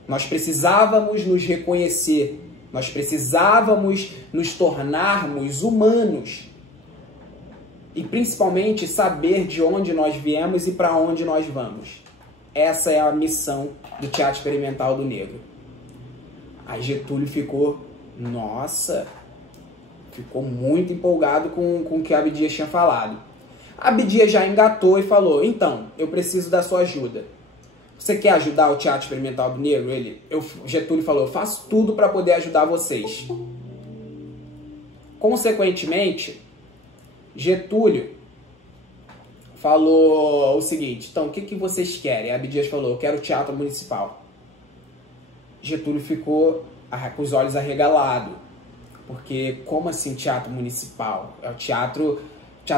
Nós precisávamos nos reconhecer. Nós precisávamos nos tornarmos humanos. E principalmente saber de onde nós viemos e para onde nós vamos. Essa é a missão do Teatro Experimental do Negro. Aí Getúlio ficou, nossa, ficou muito empolgado com o que Abdias tinha falado. Abdias já engatou e falou: então, eu preciso da sua ajuda. Você quer ajudar o Teatro Experimental do Negro? Getúlio falou: eu faço tudo para poder ajudar vocês. Consequentemente, Getúlio falou o seguinte: então, o que vocês querem? Abdias falou: eu quero o Teatro Municipal. Getúlio ficou com os olhos arregalados. Porque, como assim teatro municipal? O teatro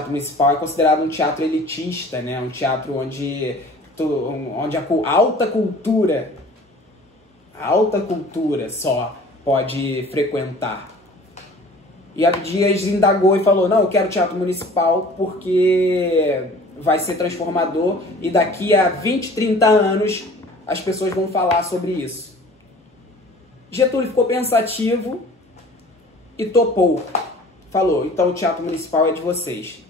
municipal é considerado um teatro elitista, né? Um teatro onde a alta cultura só pode frequentar. E Abdias indagou e falou: não, eu quero teatro municipal porque vai ser transformador e daqui a 20, 30 anos as pessoas vão falar sobre isso. Getúlio ficou pensativo e topou. Falou: então o teatro municipal é de vocês.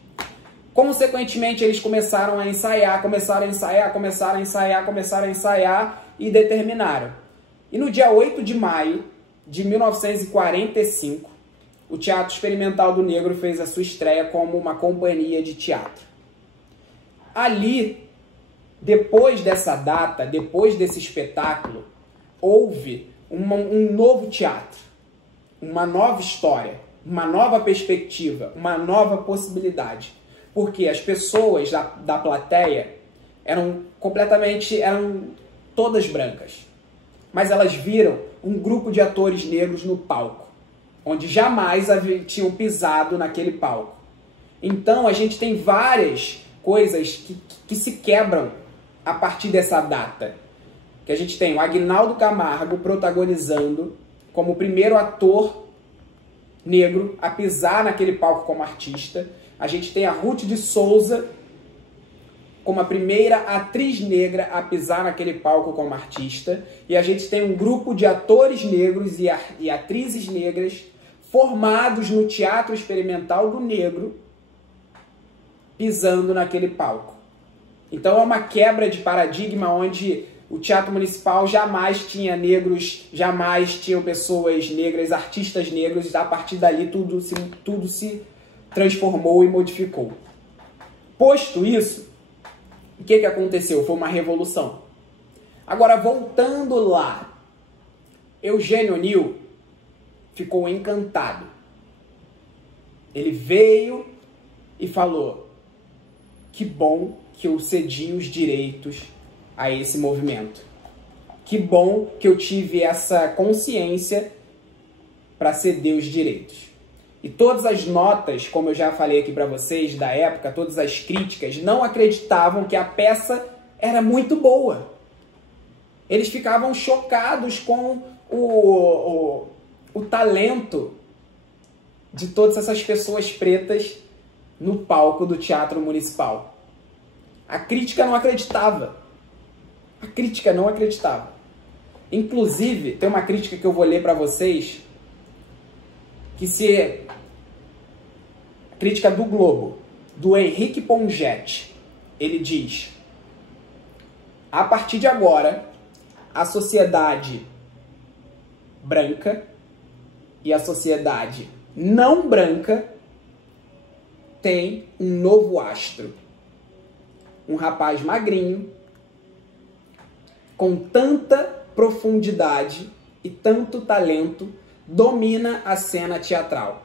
Consequentemente, eles começaram a ensaiar e determinaram. E no dia 8 de maio de 1945, o Teatro Experimental do Negro fez a sua estreia como uma companhia de teatro. Ali, depois dessa data, depois desse espetáculo, houve um novo teatro, uma nova história, uma nova perspectiva, uma nova possibilidade. Porque as pessoas da plateia eram todas brancas. Mas elas viram um grupo de atores negros no palco, onde jamais tinham pisado naquele palco. Então a gente tem várias coisas que se quebram a partir dessa data. Que a gente tem o Aguinaldo Camargo protagonizando como o primeiro ator negro a pisar naquele palco como artista. A gente tem a Ruth de Souza como a primeira atriz negra a pisar naquele palco como artista. E a gente tem um grupo de atores negros e atrizes negras formados no Teatro Experimental do Negro pisando naquele palco. Então é uma quebra de paradigma onde o Teatro Municipal jamais tinha negros, jamais tinham pessoas negras, artistas negros. A partir dali tudo se transformou e modificou. Posto isso, O que aconteceu? Foi uma revolução. Agora, voltando lá, Eugênio O'Neill ficou encantado. Ele veio e falou: que bom que eu cedi os direitos a esse movimento. Que bom que eu tive essa consciência para ceder os direitos. E todas as notas, como eu já falei aqui para vocês, da época, todas as críticas, não acreditavam que a peça era muito boa. Eles ficavam chocados com o talento de todas essas pessoas pretas no palco do Teatro Municipal. A crítica não acreditava. A crítica não acreditava. Inclusive, tem uma crítica que eu vou ler para vocês, a crítica do Globo, do Henrique Pongetti. Ele diz: a partir de agora, a sociedade branca e a sociedade não branca tem um novo astro. Um rapaz magrinho, com tanta profundidade e tanto talento, domina a cena teatral.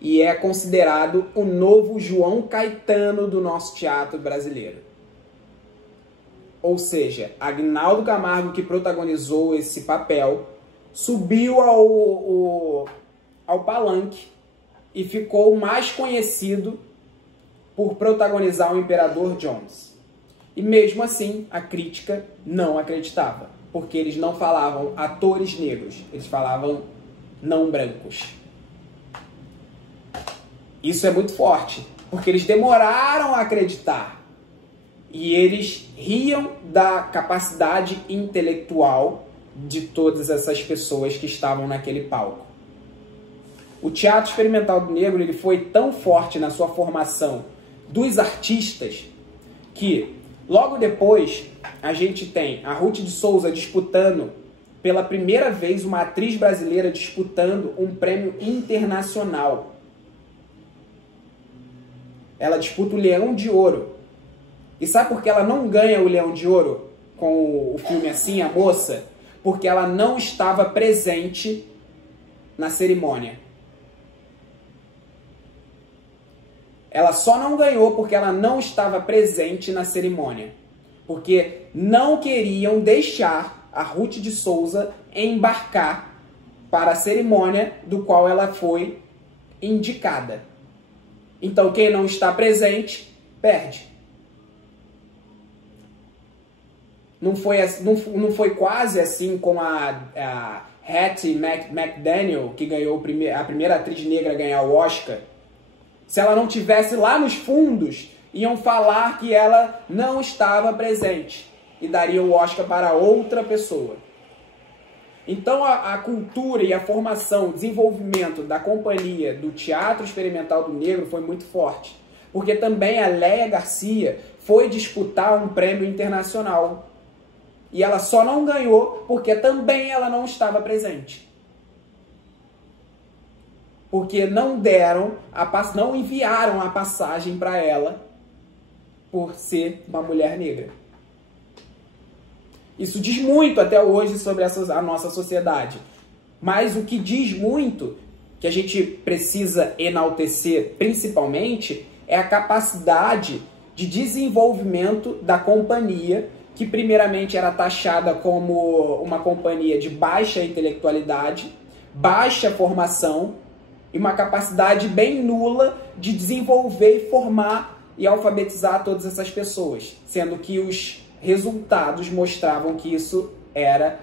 E é considerado o novo João Caetano do nosso teatro brasileiro. Ou seja, Aguinaldo Camargo, que protagonizou esse papel, subiu ao palanque e ficou mais conhecido por protagonizar o Imperador Jones. E mesmo assim, a crítica não acreditava, porque eles não falavam atores negros, eles falavam não brancos. Isso é muito forte, porque eles demoraram a acreditar. E eles riam da capacidade intelectual de todas essas pessoas que estavam naquele palco. O Teatro Experimental do Negro ele foi tão forte na sua formação dos artistas que, logo depois, a gente tem a Ruth de Souza disputando, pela primeira vez, uma atriz brasileira disputando um prêmio internacional. Ela disputa o Leão de Ouro. E sabe por que ela não ganha o Leão de Ouro com o filme Assim, a Moça? Porque ela não estava presente na cerimônia. Ela só não ganhou porque ela não estava presente na cerimônia. Porque não queriam deixar a Ruth de Souza embarcar para a cerimônia do qual ela foi indicada. Então, quem não está presente, perde. Não foi quase assim com a Hattie McDaniel, que ganhou a primeira atriz negra a ganhar o Oscar. Se ela não tivesse lá nos fundos, iam falar que ela não estava presente e daria o Oscar para outra pessoa. Então a cultura e a formação, o desenvolvimento da companhia do Teatro Experimental do Negro foi muito forte. Porque também a Léia Garcia foi disputar um prêmio internacional. E ela só não ganhou porque também ela não estava presente. Porque não enviaram a passagem para ela por ser uma mulher negra. Isso diz muito até hoje sobre a nossa sociedade. Mas o que diz muito, que a gente precisa enaltecer principalmente, é a capacidade de desenvolvimento da companhia, que primeiramente era taxada como uma companhia de baixa intelectualidade, baixa formação e uma capacidade bem nula de desenvolver e formar e alfabetizar todas essas pessoas, sendo que os resultados mostravam que isso era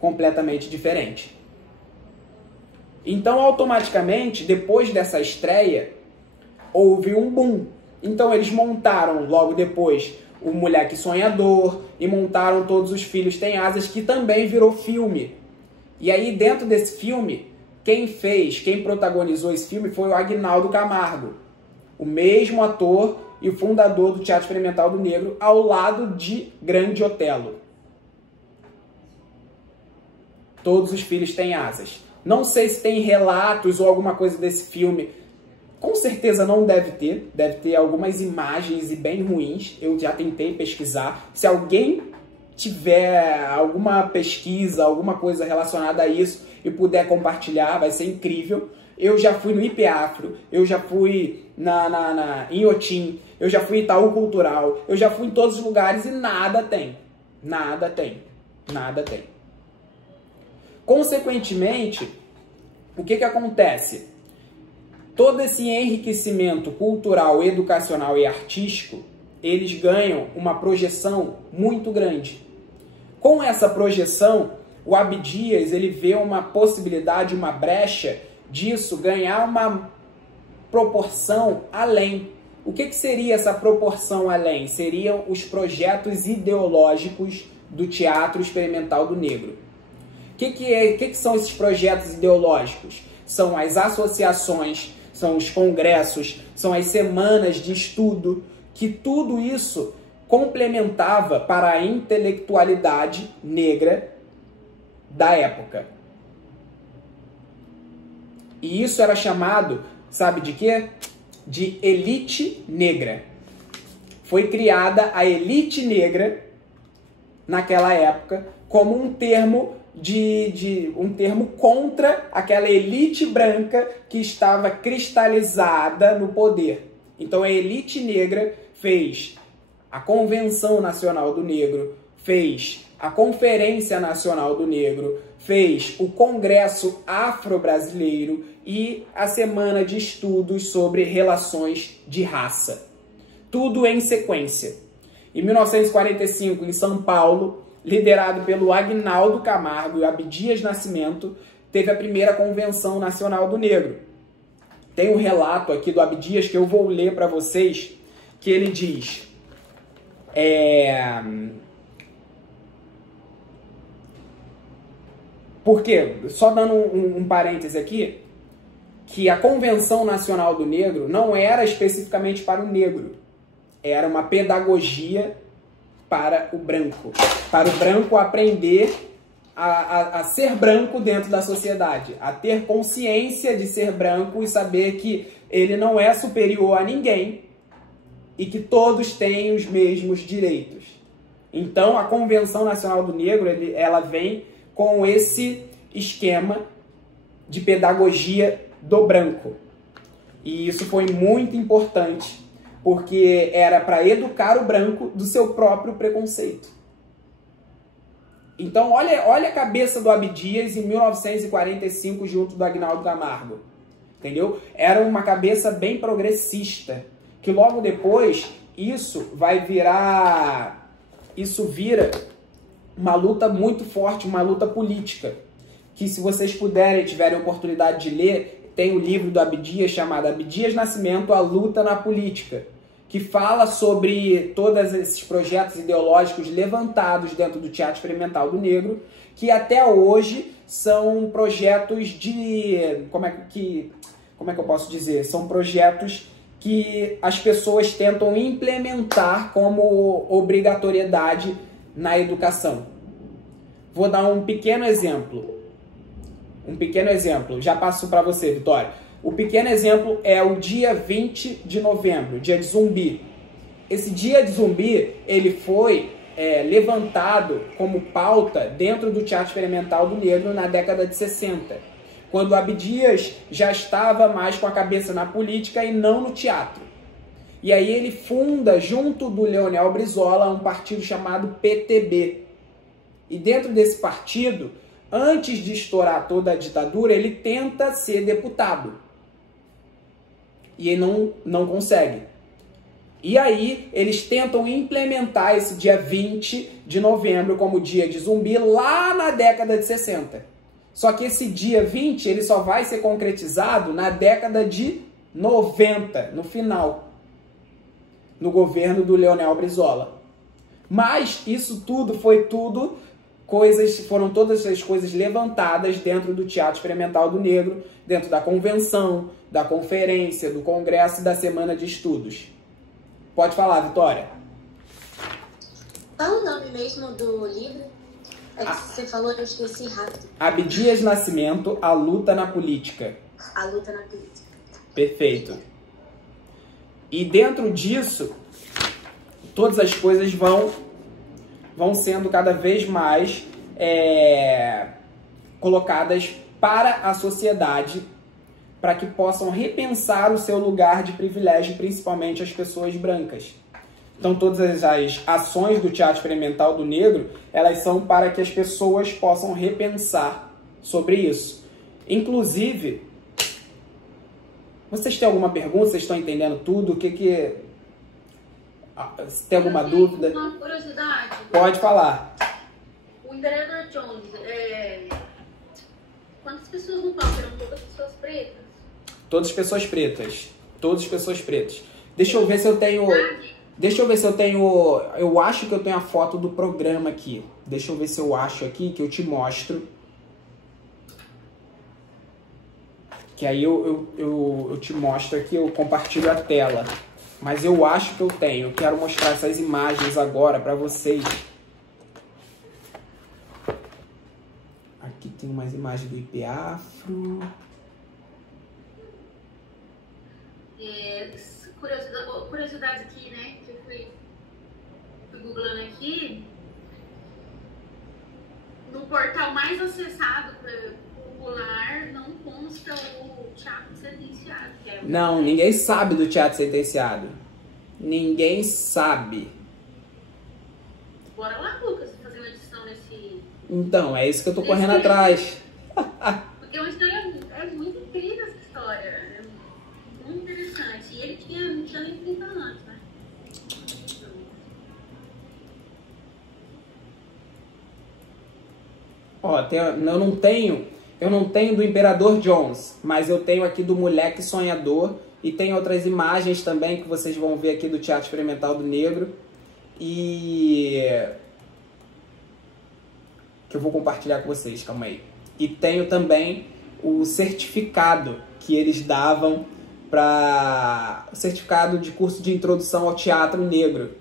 completamente diferente. Então, automaticamente, depois dessa estreia, houve um boom. Então, eles montaram logo depois o Moleque Sonhador e montaram Todos os Filhos Têm Asas, que também virou filme. E aí, dentro desse filme, quem protagonizou esse filme foi o Aguinaldo Camargo, o mesmo ator e o fundador do Teatro Experimental do Negro, ao lado de Grande Otelo. Todos os Filhos Têm Asas. Não sei se tem relatos ou alguma coisa desse filme. certeza não deve ter algumas imagens e bem ruins, eu já tentei pesquisar. Se alguém tiver alguma pesquisa, alguma coisa relacionada a isso e puder compartilhar, vai ser incrível. Eu já fui no IPAfro, eu já fui em Otim, eu já fui em Itaú Cultural, eu já fui em todos os lugares e nada tem. Nada tem. Nada tem. Consequentemente, o que acontece? Todo esse enriquecimento cultural, educacional e artístico, eles ganham uma projeção muito grande. Com essa projeção, o Abdias ele vê uma possibilidade, uma brecha disso ganhar uma proporção além. O que seria essa proporção além? Seriam os projetos ideológicos do Teatro Experimental do Negro. O que são esses projetos ideológicos? São as associações, são os congressos, são as semanas de estudo, que tudo isso complementava para a intelectualidade negra da época. E isso era chamado, sabe de quê? De elite negra. Foi criada a elite negra naquela época como um termo um termo contra aquela elite branca que estava cristalizada no poder. Então a elite negra fez a Convenção Nacional do Negro, fez a Conferência Nacional do Negro, fez o Congresso Afro-Brasileiro e a Semana de Estudos sobre Relações de Raça. Tudo em sequência. Em 1945, em São Paulo, liderado pelo Aguinaldo Camargo e Abdias Nascimento, teve a primeira Convenção Nacional do Negro. Tem um relato aqui do Abdias que eu vou ler para vocês, que ele diz... Porque, só dando um parêntese aqui, que a Convenção Nacional do Negro não era especificamente para o negro. Era uma pedagogia para o branco aprender a ser branco dentro da sociedade, a ter consciência de ser branco e saber que ele não é superior a ninguém e que todos têm os mesmos direitos. Então, a Convenção Nacional do Negro, ela vem com esse esquema de pedagogia do branco. E isso foi muito importante, porque era para educar o branco do seu próprio preconceito. Então, olha a cabeça do Abdias em 1945, junto do Aguinaldo Camargo. Entendeu? Era uma cabeça bem progressista, que logo depois isso vira uma luta muito forte, uma luta política. Que se vocês puderem, tiverem oportunidade de ler, tem o livro do Abdias chamado Abdias Nascimento, A Luta na Política, que fala sobre todos esses projetos ideológicos levantados dentro do Teatro Experimental do Negro, que até hoje são projetos de... Como é que eu posso dizer? São projetos que as pessoas tentam implementar como obrigatoriedade na educação. Vou dar um pequeno exemplo. Já passo para você, Vitória. O pequeno exemplo é o dia 20 de novembro, dia de Zumbi. Esse dia de Zumbi, ele foi levantado como pauta dentro do Teatro Experimental do Negro na década de 60, quando o Abdias já estava mais com a cabeça na política e não no teatro. E aí ele funda, junto do Leonel Brizola, um partido chamado PTB. E dentro desse partido, antes de estourar toda a ditadura, ele tenta ser deputado. E ele não consegue. E aí eles tentam implementar esse dia 20 de novembro como dia de Zumbi lá na década de 60. Só que esse dia 20 ele só vai ser concretizado na década de 90, no final, no governo do Leonel Brizola. Mas isso tudo foram todas essas coisas levantadas dentro do Teatro Experimental do Negro, dentro da convenção, da conferência, do congresso e da semana de estudos. Pode falar, Vitória. Qual o nome mesmo do livro? É que você falou, eu esqueci rápido. Abdias Nascimento, A Luta na Política. A Luta na Política. Perfeito. E dentro disso, todas as coisas vão sendo cada vez mais colocadas para a sociedade, para que possam repensar o seu lugar de privilégio, principalmente as pessoas brancas. Então, todas as ações do Teatro Experimental do Negro, elas são para que as pessoas possam repensar sobre isso. Inclusive, vocês têm alguma pergunta? Vocês estão entendendo tudo? O que... Se tem alguma dúvida? Uma curiosidade. Pode falar. O Imperador Jones, quantas pessoas no palco? Eram todas pessoas pretas? Todas pessoas pretas. Todas pessoas pretas. Deixa eu ver se eu tenho... Eu acho que eu tenho a foto do programa aqui. Deixa eu ver se eu acho aqui, que eu te mostro. Que aí eu te mostro aqui, eu compartilho a tela. Mas eu acho que eu tenho. Eu quero mostrar essas imagens agora para vocês. Aqui tem umas imagens do IP Afro. Curiosidade aqui, né? Que eu fui googlando aqui. No portal mais acessado popular não consta o Teatro Sentenciado. Não, ninguém sabe do Teatro Sentenciado. Ninguém sabe. Bora lá, Lucas, fazer uma edição nesse... Então, é isso que eu tô correndo atrás. Porque é uma história... É muito incrível essa história. É muito interessante. E ele não tinha nem 30 anos, né? Ó, eu não tenho do Imperador Jones, mas eu tenho aqui do Moleque Sonhador e tem outras imagens também que vocês vão ver aqui do Teatro Experimental do Negro e que eu vou compartilhar com vocês, calma aí. E tenho também o certificado que eles davam o certificado de curso de introdução ao teatro negro.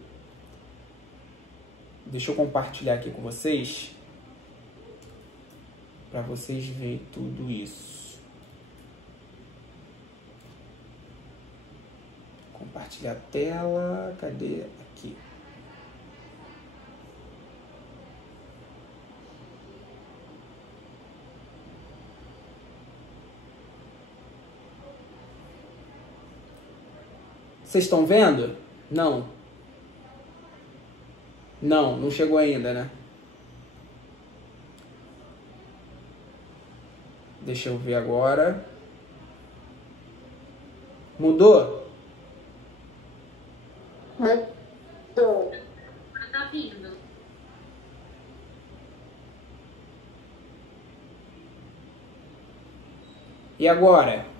Deixa eu compartilhar aqui com vocês, para vocês verem tudo isso. Compartilhar a tela. Cadê? Aqui. Vocês estão vendo? Não. Não chegou ainda, né? Deixa eu ver agora. Mudou? Mudou. Tá vindo. E agora?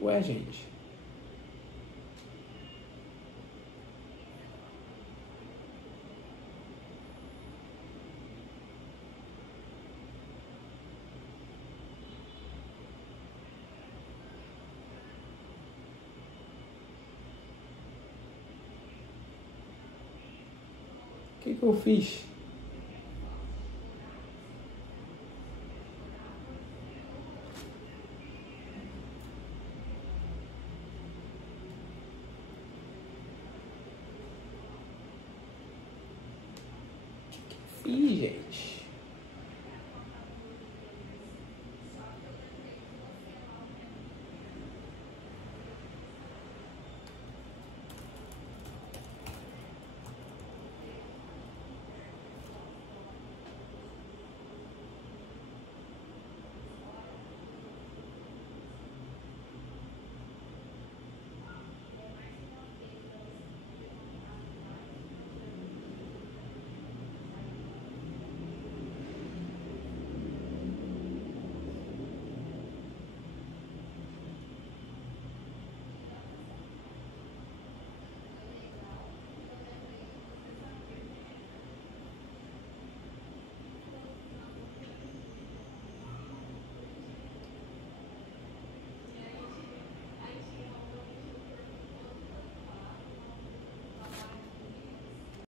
Ué, gente. O que eu fiz? Ih, gente.